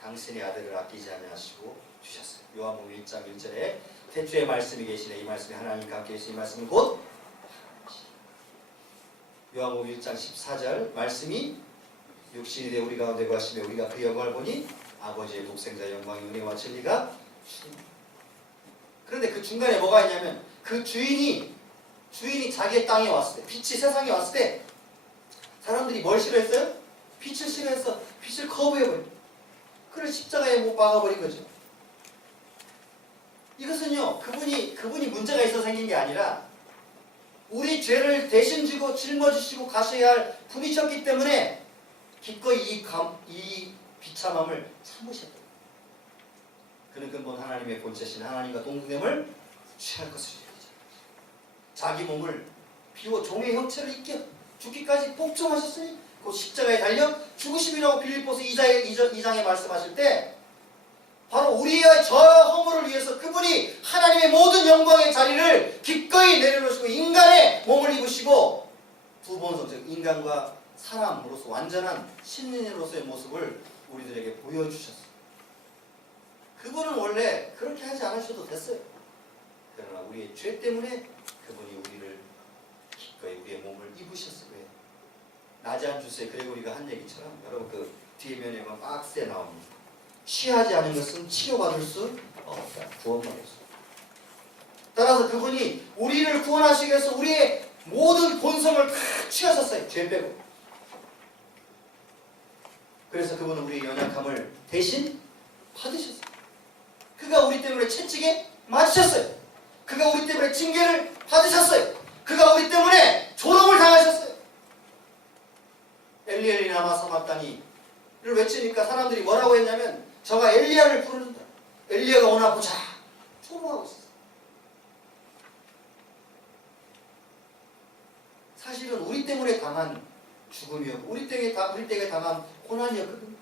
당신의 아들을 아끼지 아니하시고 주셨어요. 요한복음 1장 1절에 태초에 말씀이 계시네. 이 말씀이 하나님과 함께 계신 이 말씀은 곧 요한복음 1장 14절 말씀이 육신이 되어 우리 가운데 거하시며 우리가 그 영광을 보니 아버지의 독생자 영광의 은혜와 진리가 주십니다. 그런데 그 중간에 뭐가 있냐면 그 주인이 자기의 땅에 왔을 때, 빛이 세상에 왔을 때 사람들이 뭘 싫어했어요? 빛을 싫어해서 빛을 거부해버려. 그래서 십자가에 못 박아버린 거죠. 이것은요, 그분이 문제가 있어 생긴 게 아니라 우리 죄를 대신 지고 짊어지시고 가셔야 할 분이셨기 때문에 기꺼이 이 비참함을 참으셨다. 그는 근본 하나님의 본체신 하나님과 동등됨을 취할 것을 얘기하죠. 자기 몸을 비워 종의 형체를 입게 죽기까지 복종하셨으니 그 십자가에 달려 죽으심이라고 빌립보서 2장에 말씀하실 때 바로 우리의 저 허물을 위해서 그분이 하나님의 모든 영광의 자리를 기꺼이 내려놓으시고 인간의 몸을 입으시고 두 번성, 즉 인간과 사람으로서 완전한 신인으로서의 모습을 우리들에게 보여주셨어요. 그분은 원래 그렇게 하지 않으셔도 됐어요. 그러나 우리의 죄 때문에 그분이 우리를 기꺼이 우리의 몸을 입으셨어요. 왜? 나지안 주스의 그레고리가 한 얘기처럼 여러분 그 뒤에 면에 박스에 나옵니다. 취하지 않은 것은 치료받을 수 없다. 구원받을 수. 따라서 그분이 우리를 구원하시기 위해서 우리의 모든 본성을 다 취하셨어요. 죄 빼고. 그래서 그분은 우리의 연약함을 대신 받으셨어요. 그가 우리 때문에 채찍에 맞으셨어요. 그가 우리 때문에 징계를 받으셨어요. 그가 우리 때문에 조롱을 당하셨어요. 엘리 엘리 라마 사박다니를 외치니까 사람들이 뭐라고 했냐면 저가 엘리야를 부르는다. 엘리야가 오나 보자. 조롱하고 있었어요. 사실은 우리 때문에 당한 죽음이었고 우리 때문에 당한 고난이었거든요.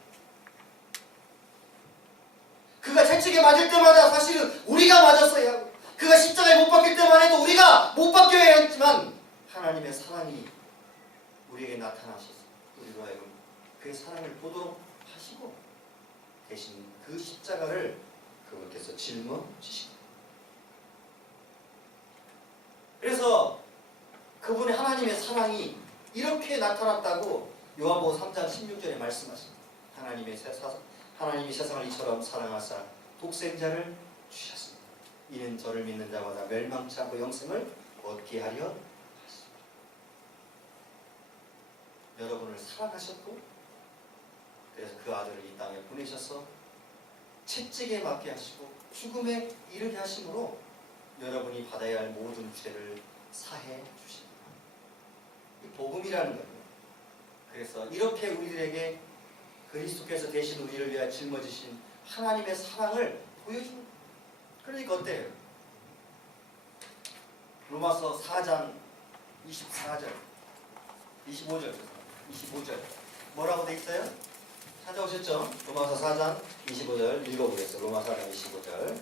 그가 채찍에 맞을 때마다 사실은 우리가 맞았어야 하고 그가 십자가에 못 박힐 때만 해도 우리가 못 박혀야 했지만 하나님의 사랑이 우리에게 나타나셔서 우리로 하여금 그의 사랑을 보도록 하시고 대신 그 십자가를 그분께서 짊어지십니다. 그래서 그분의 하나님의 사랑이 이렇게 나타났다고 요한복음 3장 16절에 말씀하십니다. 하나님이 세상을 이처럼 사랑하사 독생자를 주셨습니다. 이는 저를 믿는 자마다 멸망치 않고 영생을 얻게 하려 하십니다. 여러분을 사랑하셨고 그래서 그 아들을 이 땅에 보내셔서 채찍에 맞게 하시고 죽음에 이르게 하심으로 여러분이 받아야 할 모든 죄를 사해 주십니다. 이 복음이라는 거예요. 그래서 이렇게 우리들에게 그리스도께서 대신 우리를 위하여 짊어지신 하나님의 사랑을 보여줍니다. 그러니까 어때요? 로마서 4장 24절 25절 뭐라고 돼 있어요? 찾아오셨죠? 로마서 4장 25절 읽어보겠습니다. 로마서 4장 25절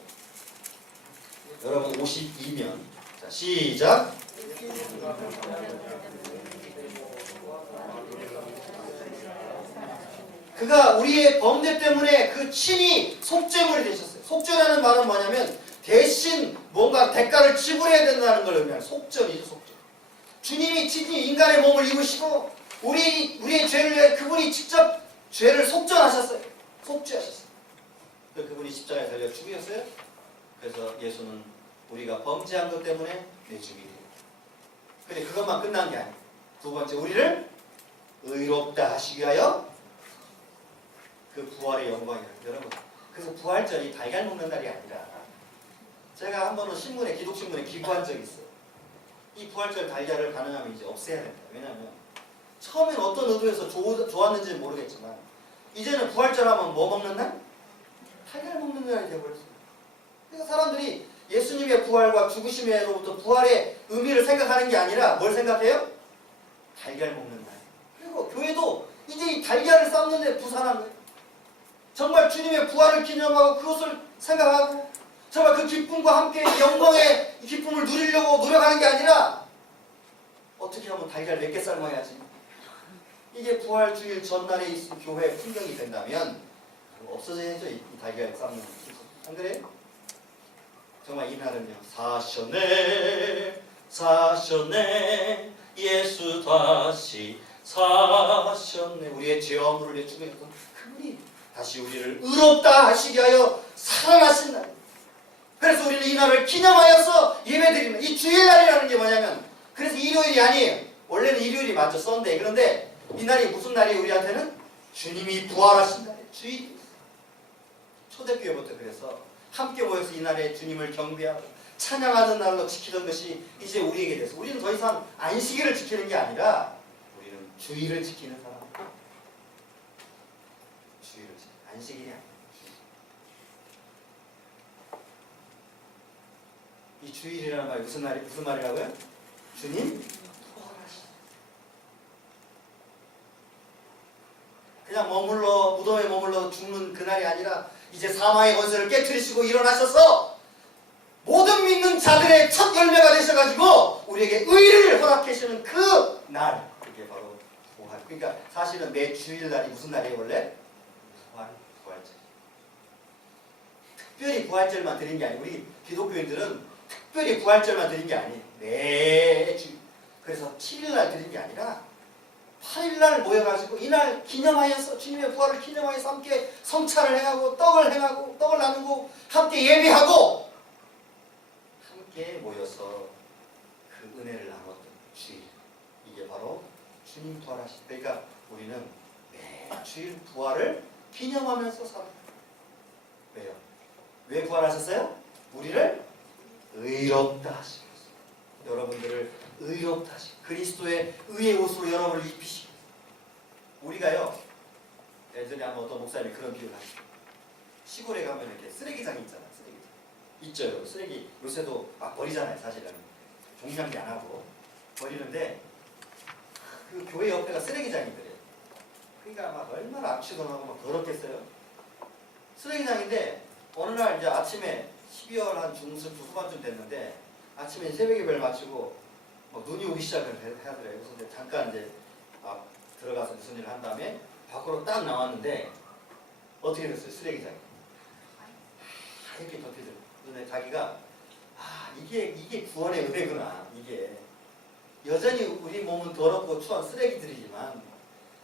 여러분 52면 자 시작. 그가 우리의 범죄 때문에 그 친히 속죄물이 되셨어요. 속죄라는 말은 뭐냐면 대신 뭔가 대가를 지불해야 된다는 걸 의미하는 속전이죠. 속전. 주님이 친히 인간의 몸을 입으시고 우리의 죄를 위해 그분이 직접 죄를 속전하셨어요. 속죄하셨어요. 그분이 십자가에 달려 죽으셨어요. 그래서 예수는 우리가 범죄한 것 때문에 죽이 돼요. 근데 그것만 끝난 게 아니에요. 두 번째 우리를 의롭다 하시기 위하여 그 부활의 영광이에요. 여러분 그래서 부활절이 달걀 먹는 날이 아니라 제가 한 번은 기독신문에 기부한 적이 있어요. 이 부활절 달걀을 가능하면 이제 없애야 된다. 왜냐하면 처음엔 어떤 의도에서 좋았는지는 모르겠지만 이제는 부활절 하면 뭐 먹는 날? 달걀 먹는 날이 되어버렸어요. 그래서 사람들이 예수님의 부활과 죽으심으로부터 부활의 의미를 생각하는 게 아니라 뭘 생각해요? 달걀 먹는 날. 그리고 교회도 이제 이 달걀을 삶는 데 부산한 거예요. 정말 주님의 부활을 기념하고 그것을 생각하고 정말 그 기쁨과 함께 영광의 기쁨을 누리려고 노력하는 게 아니라 어떻게 하면 달걀 몇 개 삶아야지. 이게 부활 주일 전날에 있은 교회 풍경이 된다면 없어져야죠. 이 달걀 삶는 거. 안 그래요? 정말 이날은요. 사셨네 예수 다시 사셨네. 우리의 죄와 허물을 죽으셨던 그분이 다시 우리를 의롭다 하시기 위하여 살아나신 날. 그래서 우리는 이 날을 기념하여서 예배드리는 이 주일날이라는 게 뭐냐면 그래서 일요일이 아니에요. 원래는 일요일이 맞죠. 썬데이. 그런데 이 날이 무슨 날이에요? 우리한테는 주님이 부활하신 날이에요. 주일. 초대교회부터 그래서 함께 모여서 이 날에 주님을 경배하고 찬양하는 날로 지키던 것이 이제 우리에게 돼서 우리는 더 이상 안식일을 지키는 게 아니라 우리는 주일을 지키는 사람. 이 주일이라는 말이 무슨 말이라고요? 주님 부활하시다. 그냥 무덤에 머물러 죽는 그날이 아니라 이제 사망의 권세를 깨트리시고 일어나셔서 모든 믿는 자들의 첫 열매가 되셔가지고 우리에게 의를 허락하시는 그 날, 그게 바로 부활. 그러니까 사실은 매 주일날이 무슨 날이에요 원래? 부활절. 특별히 부활절만 드린 게 아니고 우리 기독교인들은 특별히 부활절만 드린 게 아니에요. 매주. 그래서 7일날 드린 게 아니라 8일날 모여가지고 이날 기념하여서 주님의 부활을 기념하여서 함께 성찬을 행하고 떡을 나누고 함께 예배하고 함께 모여서 그 은혜를 나눴던 주일. 이게 바로 주님 부활하신. 그러니까 우리는 매주일 부활을 기념하면서 살아요. 왜요? 왜 부활하셨어요? 우리를 의롭다 하시고 여러분들을 의롭다 하시고 그리스도의 의의 옷으로 여러분을 입히시고 우리가요 예전에 한번 어떤 목사님이 그런 비유를 하시고 시골에 가면 이렇게 쓰레기장이 있잖아. 쓰레기장 있죠. 여러분. 쓰레기 요새도 버리잖아요. 사실은 종량제 안 하고 버리는데 그 교회 옆에가 쓰레기장이더래요. 그러니까 막 얼마나 악취도 나고 막 더럽겠어요. 쓰레기장인데 어느 날 이제 아침에 12월 한 중후반쯤 됐는데 아침에 새벽 예배를 마치고 눈이 오기 시작을 하더래요. 그래서 이제 잠깐 이제 들어가서 무슨 일을 한 다음에 밖으로 딱 나왔는데 어떻게 됐어요? 쓰레기장이 하얗게 덮여져. 그런데 자기가 이게 구원의 은혜구나. 이게 여전히 우리 몸은 더럽고 추한 쓰레기들이지만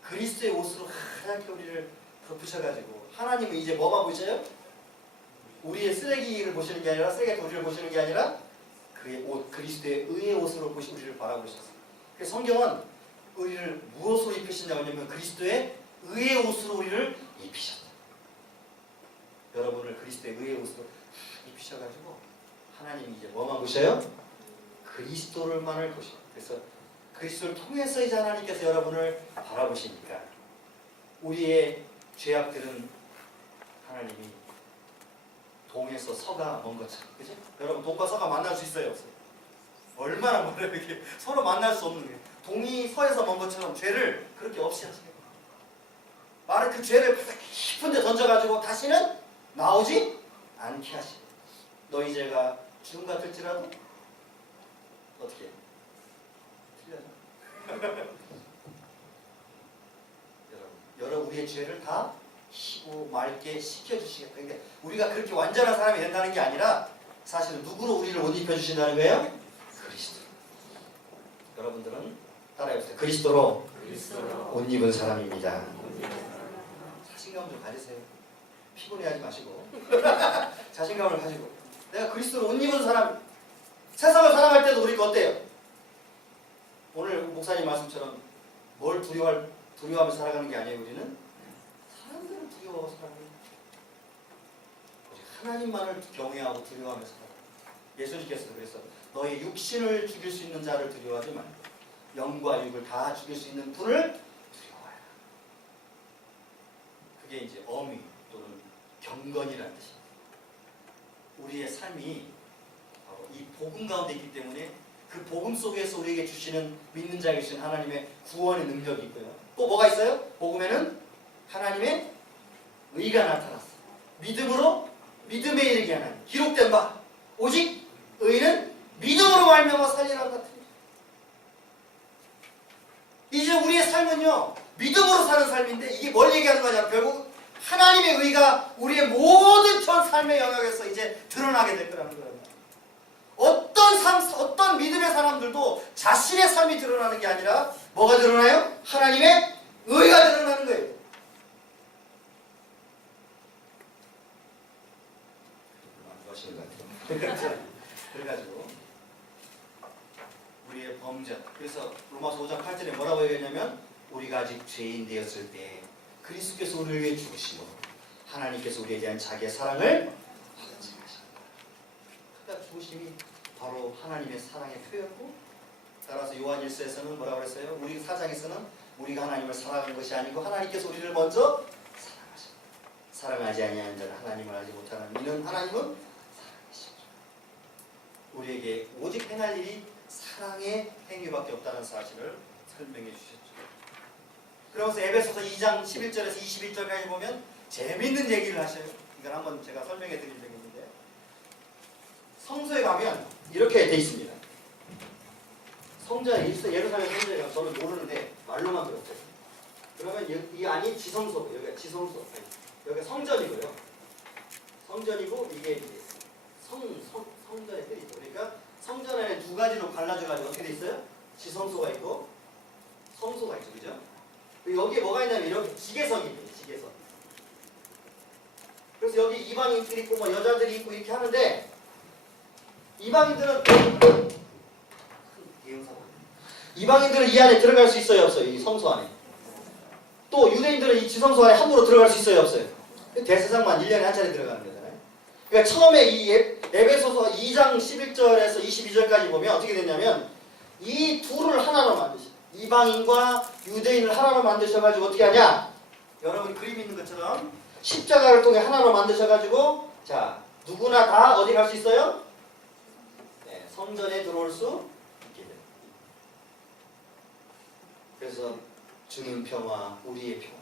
그리스도의 옷으로 하얗게 우리를 덮으셔가지고 하나님은 이제 뭐만 보셔요? 우리의 쓰레기를 보시는 게 아니라 쓰레기 우리를 보시는 게 아니라 그의 옷, 그리스도의 의의 옷으로 우리를 바라보셨어요. 그래서 성경은 우리를 무엇으로 입히신다고 하냐면 그리스도의 의의 옷으로 우리를 입히셨다. 여러분을 그리스도의 의의 옷으로 입히셔가지고 하나님이 이제 뭐만 보셔요? 그리스도를만을 보셔요. 그래서 그리스도를 통해서 이제 하나님께서 여러분을 바라보시니까 우리의 죄악들은 하나님이 동에서 서가 먼 것처럼, 그죠? 여러분 동과 서가 만날 수 있어요, 없어요? 얼마나 멀어요 이게 서로 만날 수 없는 게 동이 서에서 먼 것처럼 죄를 그렇게 없이 하시는 거예요. 말은 그 죄를 깊은데 던져가지고 다시는 나오지 않게 하시고 너희 죄가 죽음 같을지라도 어떻게 해요? 틀려져. 여러분 우리의 죄를 다 희고 맑게 씻겨주시겠다. 그러니까 우리가 그렇게 완전한 사람이 된다는 게 아니라 사실은 누구로 우리를 옷 입혀주신다는 거예요? 그리스도. 여러분들은 따라해보세요. 그리스도로 옷 입은 사람입니다. 자신감 좀 가지세요. 피곤해하지 마시고 자신감을 가지고 내가 그리스도로 옷 입은 사람. 세상을 살아갈 때도 우리가 어때요? 오늘 목사님 말씀처럼 뭘 두려워하며 살아가는 게 아니에요. 우리는 사람들을 두려워하고 살아가는 하나님만을 경외하고 두려워하며 살아가는. 예수님께서 그래서 너의 육신을 죽일 수 있는 자를 두려워하지 말고 영과 육을 다 죽일 수 있는 분을 두려워하라. 그게 이제 어미 또는 경건이라는 뜻입니다. 우리의 삶이 바로 이 복음 가운데 있기 때문에 그 복음 속에서 우리에게 주시는 믿는 자에게 주신 하나님의 구원의 능력이 있고요. 또 뭐가 있어요? 복음에는 하나님의 의가 나타났어. 믿음으로 믿음에 이르게 하는 기록된 바 오직 의는 믿음으로 말미암아 살리라는 같은. 이제 우리의 삶은요 믿음으로 사는 삶인데 이게 뭘 얘기하는 거냐? 결국 하나님의 의가 우리의 모든 전 삶의 영역에서 이제 드러나게 될 거라는 거예요. 어떤 믿음의 사람들도 자신의 삶이 드러나는 게 아니라 뭐가 드러나요? 하나님의 의가 드러나는 거예요. 안 좋아하시는 것 같아요. 그래가지고 우리의 범죄. 그래서 로마서 5장 8절에 뭐라고 얘기했냐면 우리가 아직 죄인 되었을 때 그리스도께서 우리를 위해 죽으시고 하나님께서 우리에 대한 자기의 사랑을 확증하셨다. 그러니까 죽으심이 바로 하나님의 사랑의 표현이고 따라서 요한 1서에서는 뭐라고 그랬어요? 우리 4장에서는 우리가 하나님을 사랑한 것이 아니고 하나님께서 우리를 먼저 사랑하셨다. 사랑하지 아니하는 자는 하나님을 알지 못하는 이는 하나님은 사랑이시죠. 우리에게 오직 행할 일이 사랑의 행위밖에 없다는 사실을 설명해 주셨죠. 그러면서 에베소서 2장 11절에서 21절까지 보면 재미있는 얘기를 하셔요. 이걸 한번 제가 설명해 드릴 얘기인데, 성서에 가면 이렇게 돼 있습니다. 성전에 있어, 예루살렘 성전에 가면 저는 모르는데 말로만 들었어요. 그러면 이 안이 지성소, 여기가 지성소, 여기가 성전이고요. 성전이고 이게 이제 성전의 뜻이죠. 그러니까 성전 안에 두 가지로 갈라져가지고 어떻게 돼 있어요? 지성소가 있고 성소가 있죠, 그죠? 여기에 뭐가 있냐면 이렇게 지게석이 있대요, 지게석. 그래서 여기 이방인들이 있고 뭐 여자들이 있고 이렇게 하는데, 이방인들은 이 안에 들어갈 수 있어요, 없어요? 이 성소 안에. 또 유대인들은 이 지성소 안에 함부로 들어갈 수 있어요, 없어요? 대세상만 1년에 한 차례 들어가는 거잖아요. 그러니까 처음에 이 에베소서 2장 11절에서 22절까지 보면 어떻게 됐냐면, 이 둘을 하나로 만드셔. 이방인과 유대인을 하나로 만드셔가지고 어떻게 하냐? 여러분 그림 있는 것처럼 십자가를 통해 하나로 만드셔가지고, 자, 누구나 다 어디 갈 수 있어요? 네, 성전에 들어올 수 있게 돼요. 그래서 주는 평화, 우리의 평화.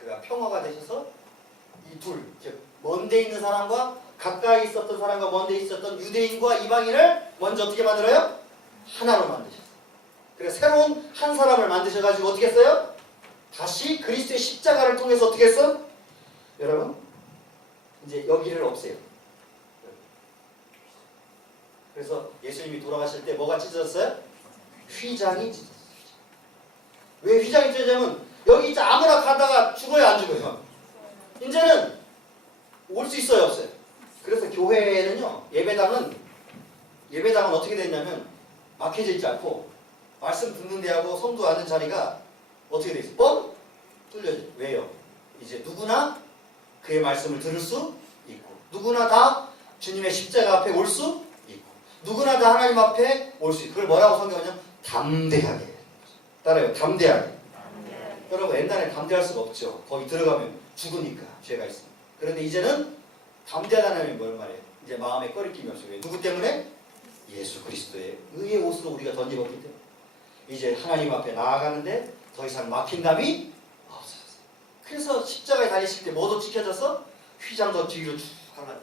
그가 평화가 되셔서 이 둘, 즉 먼데 있는 사람과 가까이 있었던 사람과 먼데 있었던 유대인과 이방인을 먼저 어떻게 만들어요? 하나로 만드셨어요. 그래서 새로운 한 사람을 만드셔가지고 어떻게 했어요? 다시 그리스도의 십자가를 통해서 어떻게 했어? 여러분, 이제 여기를 없애요. 그래서 예수님이 돌아가실 때 뭐가 찢어졌어요? 휘장이 찢어졌어요. 왜 휘장이 찢어지냐면, 여기 이제 아무나 가다가 죽어요, 안 죽어요? 이제는 올 수 있어요, 없어요? 그래서 교회는요, 예배당은 어떻게 됐냐면 막혀져 있지 않고 말씀 듣는 데하고 성도 앉는 자리가 어떻게 돼 있어요? 뻥 뚫려져. 왜요? 이제 누구나 그의 말씀을 들을 수 있고, 누구나 다 주님의 십자가 앞에 올 수 있고, 누구나 다 하나님 앞에 올 수 있고. 그걸 뭐라고 성경하냐면 담대하게. 따라요, 담대하게. 여러분 옛날에 담대할 수가 없죠. 거기 들어가면 죽으니까, 죄가 있습니다. 그런데 이제는 담대하다는 뭘 말해요? 이제 마음에 꺼리낌이 없어요. 왜? 누구 때문에? 예수 그리스도의 의의 옷으로 우리가 던져봤기 때문에 이제 하나님 앞에 나아가는데 더 이상 막힌감이 없어졌어요. 그래서 십자가에 달리실 때 뭐도 지켜져서 휘장도 뒤로 쭉 갈라졌죠.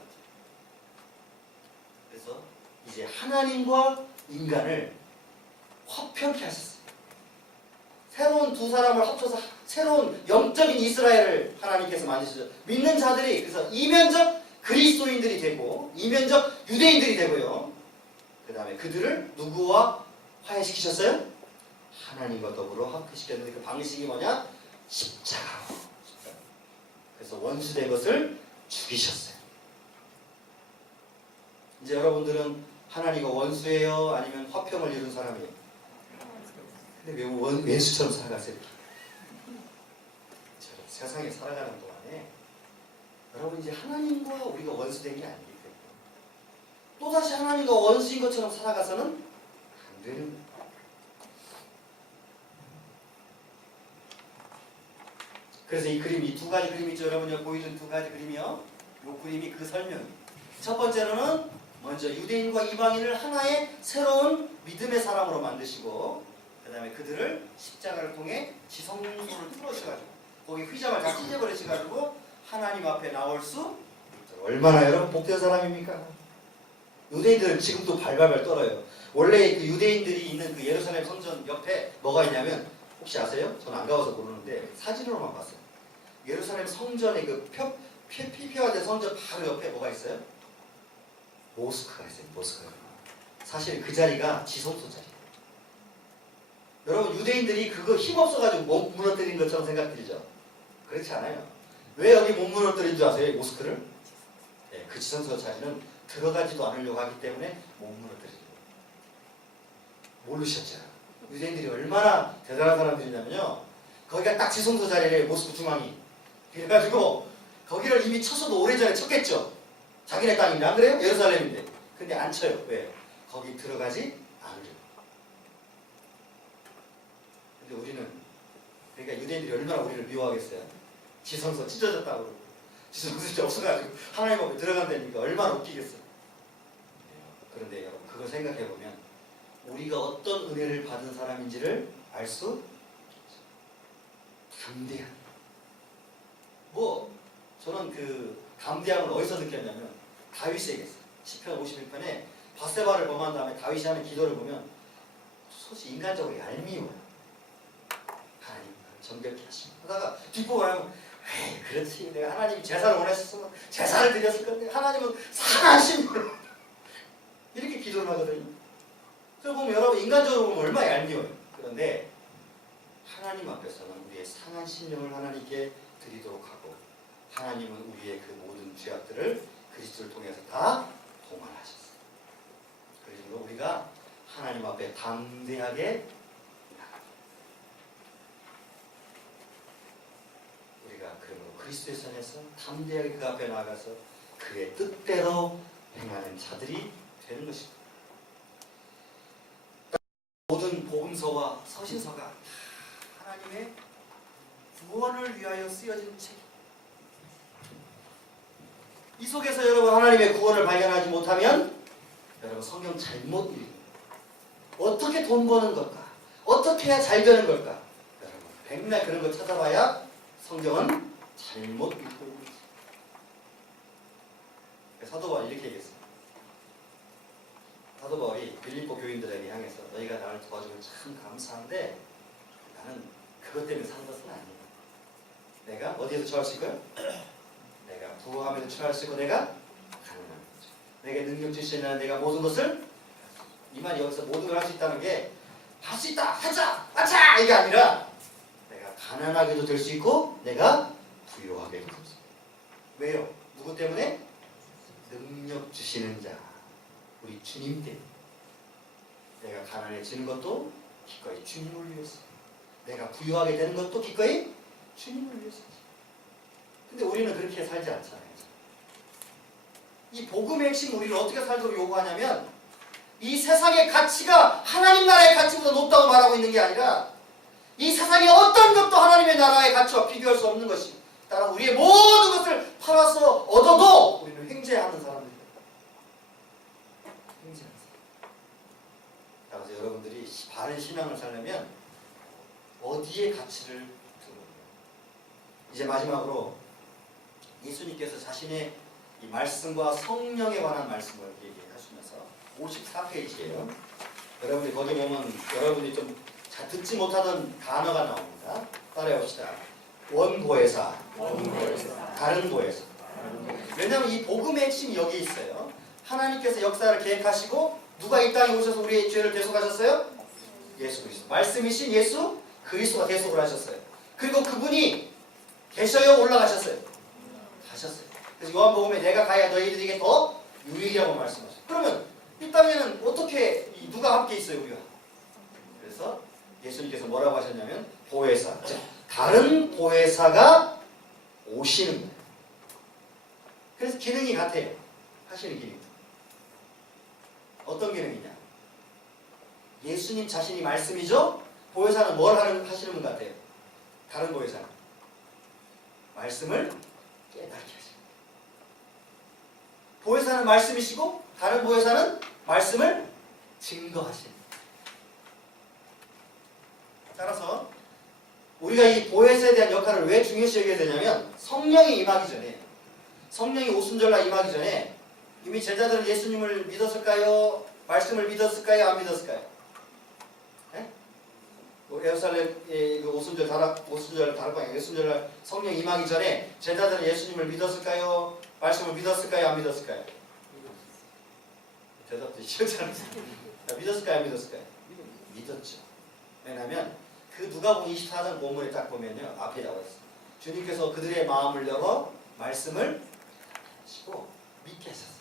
그래서 이제 하나님과 인간을 화평케 하셨어요. 새로운 두 사람을 합쳐서 새로운 영적인 이스라엘을 하나님께서 만드셨죠. 믿는 자들이 그래서 이면적 그리스도인들이 되고 이면적 유대인들이 되고요. 그 다음에 그들을 누구와 화해시키셨어요? 하나님과 더불어 화해시켰는데 그 방식이 뭐냐? 십자가로. 그래서 원수된 것을 죽이셨어요. 이제 여러분들은 하나님과 원수예요? 아니면 화평을 이룬 사람이에요? 근데 왜 왼수처럼 살아가세요? 세상에 살아가는 동안에 여러분 이제 하나님과 우리가 원수된 게 아니기 때문에 또다시 하나님과 원수인 것처럼 살아가서는 안 되는 거예요. 그래서 이 그림, 이 두 가지 그림이 있죠. 여러분 여기 보여준 두 가지 그림이요. 이 그림이 그 설명이에요. 첫 번째로는 먼저 유대인과 이방인을 하나의 새로운 믿음의 사람으로 만드시고, 그 다음에 그들을 십자가를 통해 지성소를 뚫으셔가지고 거기 휘장을 다 찢어버리셔가지고 하나님 앞에 나올 수 있죠. 얼마나 여러분 복된 사람입니까? 유대인들은 지금도 발발발 떨어요. 원래 그 유대인들이 있는 그 예루살렘 성전 옆에 뭐가 있냐면, 혹시 아세요? 저는 안 가봐서 모르는데 사진으로만 봤어요. 예루살렘 성전의 그 피폐화된 성전 바로 옆에 뭐가 있어요? 모스크가 있어요. 모스크가. 사실 그 자리가 지성소 자리예요. 여러분 유대인들이 그거 힘없어가지고 못 무너뜨린 것처럼 생각들이죠. 그렇지 않아요. 왜 여기 못 무너뜨린 줄 아세요? 모스크를? 네, 그 지성소 자리는 들어가지도 않으려고 하기 때문에 못 무너뜨리죠. 모르셨죠? 유대인들이 얼마나 대단한 사람들이냐면요, 거기가 딱 지성소 자리에 모스크 중앙이. 그래가지고 거기를 이미 쳤어도 오래전에 쳤겠죠. 자기네 땅인데, 안 그래요? 예루살렘인데. 근데 안 쳐요. 왜? 거기 들어가지 않으려고. 근데 우리는, 그러니까 유대인들이 얼마나 우리를 미워하겠어요. 지성소 찢어졌다고 그러고 지성소 진짜 없어가지고 하나님 앞에 들어간다니까 얼마나 웃기겠어요. 그런데 여러분 그걸 생각해 보면 우리가 어떤 은혜를 받은 사람인지를 알 수 담대한. 뭐 저는 그 담대함을 어디서 느꼈냐면 다윗에게 있어요. 시편 51편에 바세바를 범한 다음에 다윗이 하는 기도를 보면 솔직히 인간적으로 얄미워요. 하나님 정결케 하시고 하다가 뒷부분을 하면 에이 그렇지 내가 하나님이 제사를 원하셨으면 제사를 드렸을 건데 하나님은 상하신 분으로 이렇게 기도를 하거든요. 그걸 보면 여러분 인간적으로 보면 얼마나 얄미워요. 그런데 하나님 앞에서는 우리의 상한 심령을 하나님께 드리도록 하고 하나님은 우리의 그 모든 죄악들을 그리스도를 통해서 다 동원하셨어요. 그래서 우리가 하나님 앞에 담대하게 우리가 그러므로 그리스도의 선에서 담대하게 그 앞에 나가서 그의 뜻대로 행하는 자들이 되는 것입니다. 모든 복음서와 서신서가 하나님의 구원을 위하여 쓰여진 책. 이 속에서 여러분 하나님의 구원을 발견하지 못하면 여러분 성경 잘못 읽는 어떻게 돈 버는 걸까? 어떻게 해야 잘 되는 걸까? 여러분 백날 그런 거 찾아봐야 성경은 잘못 읽고 있습니다. 사도 바울이 이렇게 얘기했어요. 사도 바울이 빌립보 교인들에게 향해서 너희가 나를 도와주면 참 감사한데 나는 그것 때문에 산 것은 아니야. 내가 어디에서 처할 수 있고요? 내가 부하면서 처할 수 있고 내가 가능한 거죠. 내게 능력 주시는 내가 모든 것을 이 말이 여기서 모든 걸 할 수 있다는 게 할 수 있다 하자 아차 이게 아니라 내가 가난하게도 될 수 있고 내가 부유하게도 될 수 있고 왜요? 누구 때문에? 능력 주시는 자 우리 주님 때문에. 내가 가난해지는 것도 기꺼이 주님을 위해서 내가 부유하게 되는 것도 기꺼이 주님을 위해서. 근데 우리는 그렇게 살지 않잖아요. 이 복음의 핵심 우리를 어떻게 살도록 요구하냐면 이 세상의 가치가 하나님 나라의 가치보다 높다고 말하고 있는 게 아니라 이 세상의 어떤 것도 하나님의 나라의 가치와 비교할 수 없는 것이 따라 우리의 모든 것을 팔아서 얻어도 우리는 횡재하는 사람들이에요. 횡재하는 사람. 따라서 여러분들이 바른 신앙을 살려면 어디에 가치를 두는 거예요. 이제 마지막으로 예수님께서 자신의 이 말씀과 성령에 관한 말씀을 얘기하시면서 54페이지예요. 여러분이 거기 보면 여러분이 좀 잘 듣지 못하던 단어가 나옵니다. 따라해봅시다. 원보혜사, 다른 보혜사. 왜냐하면 이 복음의 핵심이 여기 있어요. 하나님께서 역사를 계획하시고 누가 이 땅에 오셔서 우리의 죄를 대속하셨어요? 예수 그리스도. 말씀이신 예수 그리스도가 대속을 하셨어요. 그리고 그분이 계셔요? 올라가셨어요? 가셨어요. 그래서 요한복음에 내가 가야 너희들에게 더 유익이라고 말씀하셨어요. 그러면 이 땅에는 어떻게 누가 함께 있어요 우리가? 그래서 예수님께서 뭐라고 하셨냐면 보혜사, 즉 다른 보혜사가 오시는 거예요. 그래서 기능이 같아요. 하시는 기능. 어떤 기능이냐? 예수님 자신이 말씀이죠? 보혜사는 뭘 하시는 분 같아요? 다른 보혜사는 말씀을 깨닫게 하십니다. 보혜사는 말씀이시고 다른 보혜사는 말씀을 증거하십니다. 따라서 우리가 이 보혜사에 대한 역할을 왜 중요시 여겨야 되냐면 성령이 임하기 전에 성령이 오순절날 임하기 전에 이미 제자들은 예수님을 믿었을까요? 말씀을 믿었을까요? 안 믿었을까요? 네? 예루살렘의 그 오순절 다락방 예수절날 성령 임하기 전에 제자들은 예수님을 믿었을까요? 말씀을 믿었을까요? 안 믿었을까요? 대답도 쉬웠지 않습니까? 믿었을까요? 안 믿었을까요? 믿었죠. 왜냐하면 그 누가복음 24장 본문에 딱 보면요 앞에 나와 있어요. 주님께서 그들의 마음을 열어 말씀을 하시고 믿게 하셨어요.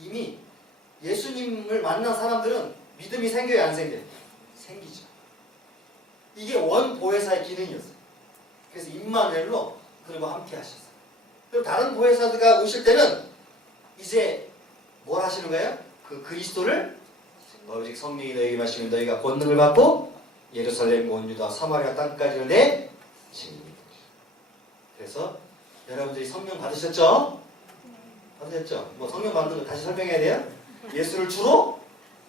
이미 예수님을 만난 사람들은 믿음이 생겨요, 안 생겨요? 생기죠. 이게 원 보혜사의 기능이었어요. 그래서 임마누엘로 그리고 함께 하셨어요. 그리고 다른 보혜사가 오실 때는 이제 뭘 하시는 거예요? 그 그리스도를 오직 성령이 너희에게 마시면 너희가 권능을 받고 예루살렘 온 유다 사마리아 땅까지를 내 증인이 되리라. 그래서 여러분들이 성령 받으셨죠? 아셨죠? 뭐 성령 받는 거 다시 설명해야 돼요? 예수를 주로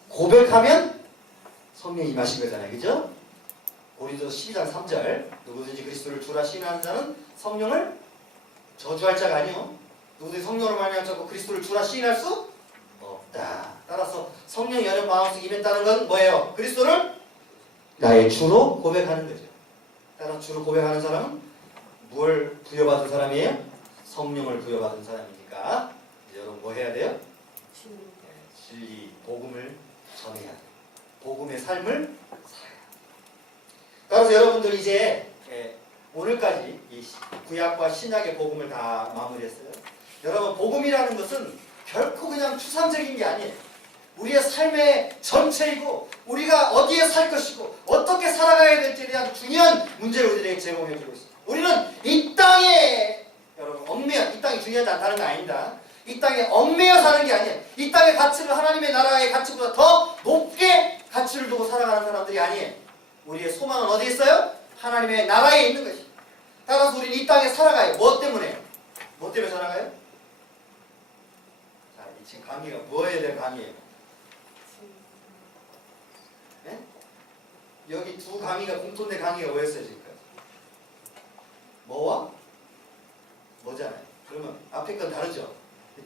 고백하면 성령이 임하신 거잖아요. 그죠? 고린도서 12장 3절 누구든지 그리스도를 주라 시인하는 자는 성령을 저주할 자가 아니요. 누구든지 성령으로 말미암아 자꾸 그리스도를 주라 시인할 수 없다. 따라서 성령이 여러 마음속에 임했다는 건 뭐예요? 그리스도를 나의 주로 고백하는 거죠. 따라서 주로 고백하는 사람은 무엇을 부여받은 사람이에요? 성령을 부여받은 사람이니까 이제 여러분 뭐 해야 돼요? 진리, 복음을 전해야 돼요. 복음의 삶을 살아야 돼요. 따라서 여러분들 이제 오늘까지 이 구약과 신약의 복음을 다 마무리했어요. 여러분 복음이라는 것은 결코 그냥 추상적인 게 아니에요. 우리의 삶의 전체이고 우리가 어디에 살 것이고 어떻게 살아가야 될지에 대한 중요한 문제를 우리에게 제공해주고 있어요. 우리는 이 땅에 여러분 얽매여 이 땅이 중요하지 않다는 거 아닙니다. 이 땅에 얽매여 사는 게 아니에요. 이 땅의 가치를 하나님의 나라의 가치보다 더 높게 가치를 두고 살아가는 사람들이 아니에요. 우리의 소망은 어디에 있어요? 하나님의 나라에 있는 것이에요. 따라서 우리는 이 땅에 살아가요. 뭐 때문에? 뭐 때문에 살아가요? 자, 이 지금 강의가 뭐에 대한 강의예요? 네? 여기 두 강의가 공통된 강의가 뭐였어요 지금까지? 뭐와? 뭐잖아요. 그러면 앞에 건 다르죠?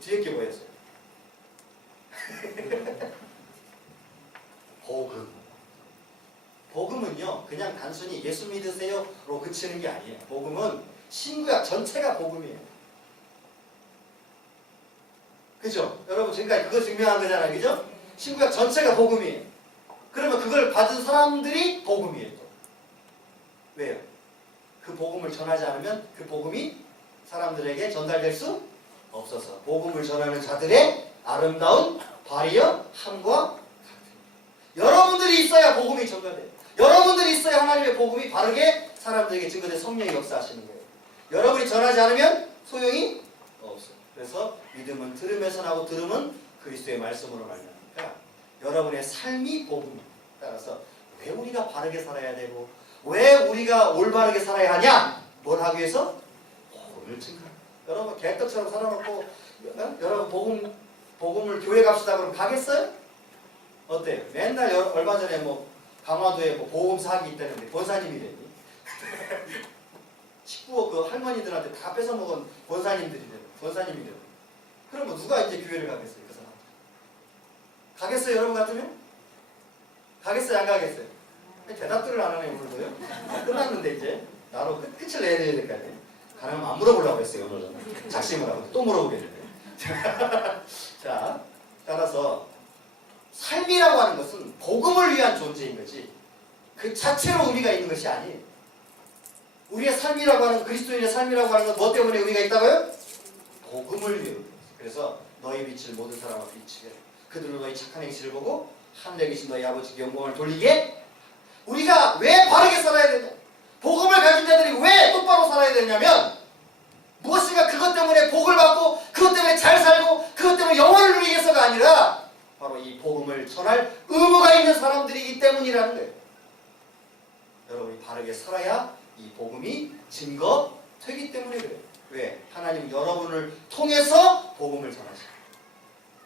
뒤에 게 뭐였어요? 복음. 복음은요 그냥 단순히 예수 믿으세요로 그치는 게 아니에요. 복음은 신구약 전체가 복음이에요. 그죠? 여러분 지금까지 그거 증명한 거잖아요. 그죠? 신구약 전체가 복음이에요. 그러면 그걸 받은 사람들이 복음이에요. 또. 왜요? 그 복음을 전하지 않으면 그 복음이 사람들에게 전달될 수 없어서 복음을 전하는 자들의 아름다운 발이여 함과 같으니 여러분들이 있어야 복음이 전달돼요. 여러분들이 있어야 하나님의 복음이 바르게 사람들에게 증거된 성령이 역사하시는 거예요. 여러분이 전하지 않으면 소용이 없어요. 그래서 믿음은 들음에서 나고 들음은 그리스도의 말씀으로 말미암으니까 여러분의 삶이 복음입니다. 따라서 왜 우리가 바르게 살아야 되고 왜 우리가 올바르게 살아야 하냐? 뭘 하기 위해서? 복음을 증거하는 거예요. 여러분 개떡처럼 살아놓고 여러분 복음을 교회 갑시다 그러면 가겠어요? 어때요? 맨날 얼마 전에 뭐 강화도에 뭐 보험 사기 있다는데 권사님이랬니? 19억 그 할머니들한테 다 뺏어먹은 권사님이래요. 그러면 누가 이제 교회를 가겠어요? 그 사람 가겠어요? 여러분 같으면? 가겠어요? 안 가겠어요? 대답들을 안 하네 오늘도요? 끝났는데 이제 나로 끝을 내야 될 거 아니에요? 가능하면 안 물어보려고 했어요 오늘은. 작심을 하고 또 물어보겠는데. 자, 따라서 삶이라고 하는 것은 복음을 위한 존재인 거지 그 자체로 의미가 있는 것이 아니에요. 우리의 삶이라고 하는 그리스도인의 삶이라고 하는 건 뭐 때문에 의미가 있다고요? 복음을 위해. 그래서 너희 빛을 모든 사람 앞에 비치게 그들로 너희 착한 행실을 보고 하늘에 계신 너희 아버지께 영광을 돌리게. 우리가 왜 바르게 살아야 되냐? 복음을 가진 자들이 왜 똑바로 살아야 되냐면 무엇인가 그것 때문에 복을 받고 그것 때문에 잘 살고 그것 때문에 영원을 누리기 위해서가 아니라 바로 이 복음을 전할 의무가 있는 사람들이기 때문이라는 거예요. 여러분이 바르게 살아야 이 복음이 증거되기 때문에 그래요. 왜? 하나님은 여러분을 통해서 복음을 전하시고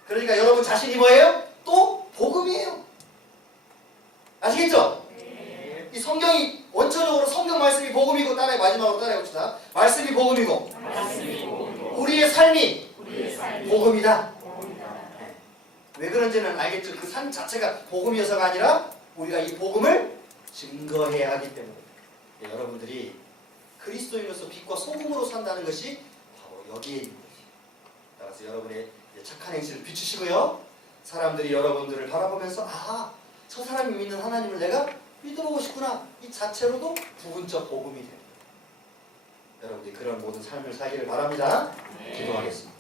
그러니까 여러분 자신이 뭐예요? 또 복음이에요. 아시겠죠? 네. 이 성경이 원초적으로 성경 말씀이 복음이고 마지막으로 따라해봅시다. 말씀이 복음이고 우리의 삶이 복음이다. 네. 왜 그런지는 알겠죠? 그 삶 자체가 복음이어서가 아니라 우리가 이 복음을 증거해야 하기 때문에 네, 여러분들이 그리스도인으로서 빛과 소금으로 산다는 것이 바로 여기에 있는 것이에요. 따라서 여러분의 착한 행실을 비추시고요. 사람들이 여러분들을 바라보면서 저 사람이 믿는 하나님을 내가 믿어보고 싶구나. 이 자체로도 부분적 복음이 됩니다. 여러분들이 그런 모든 삶을 살기를 바랍니다. 기도하겠습니다.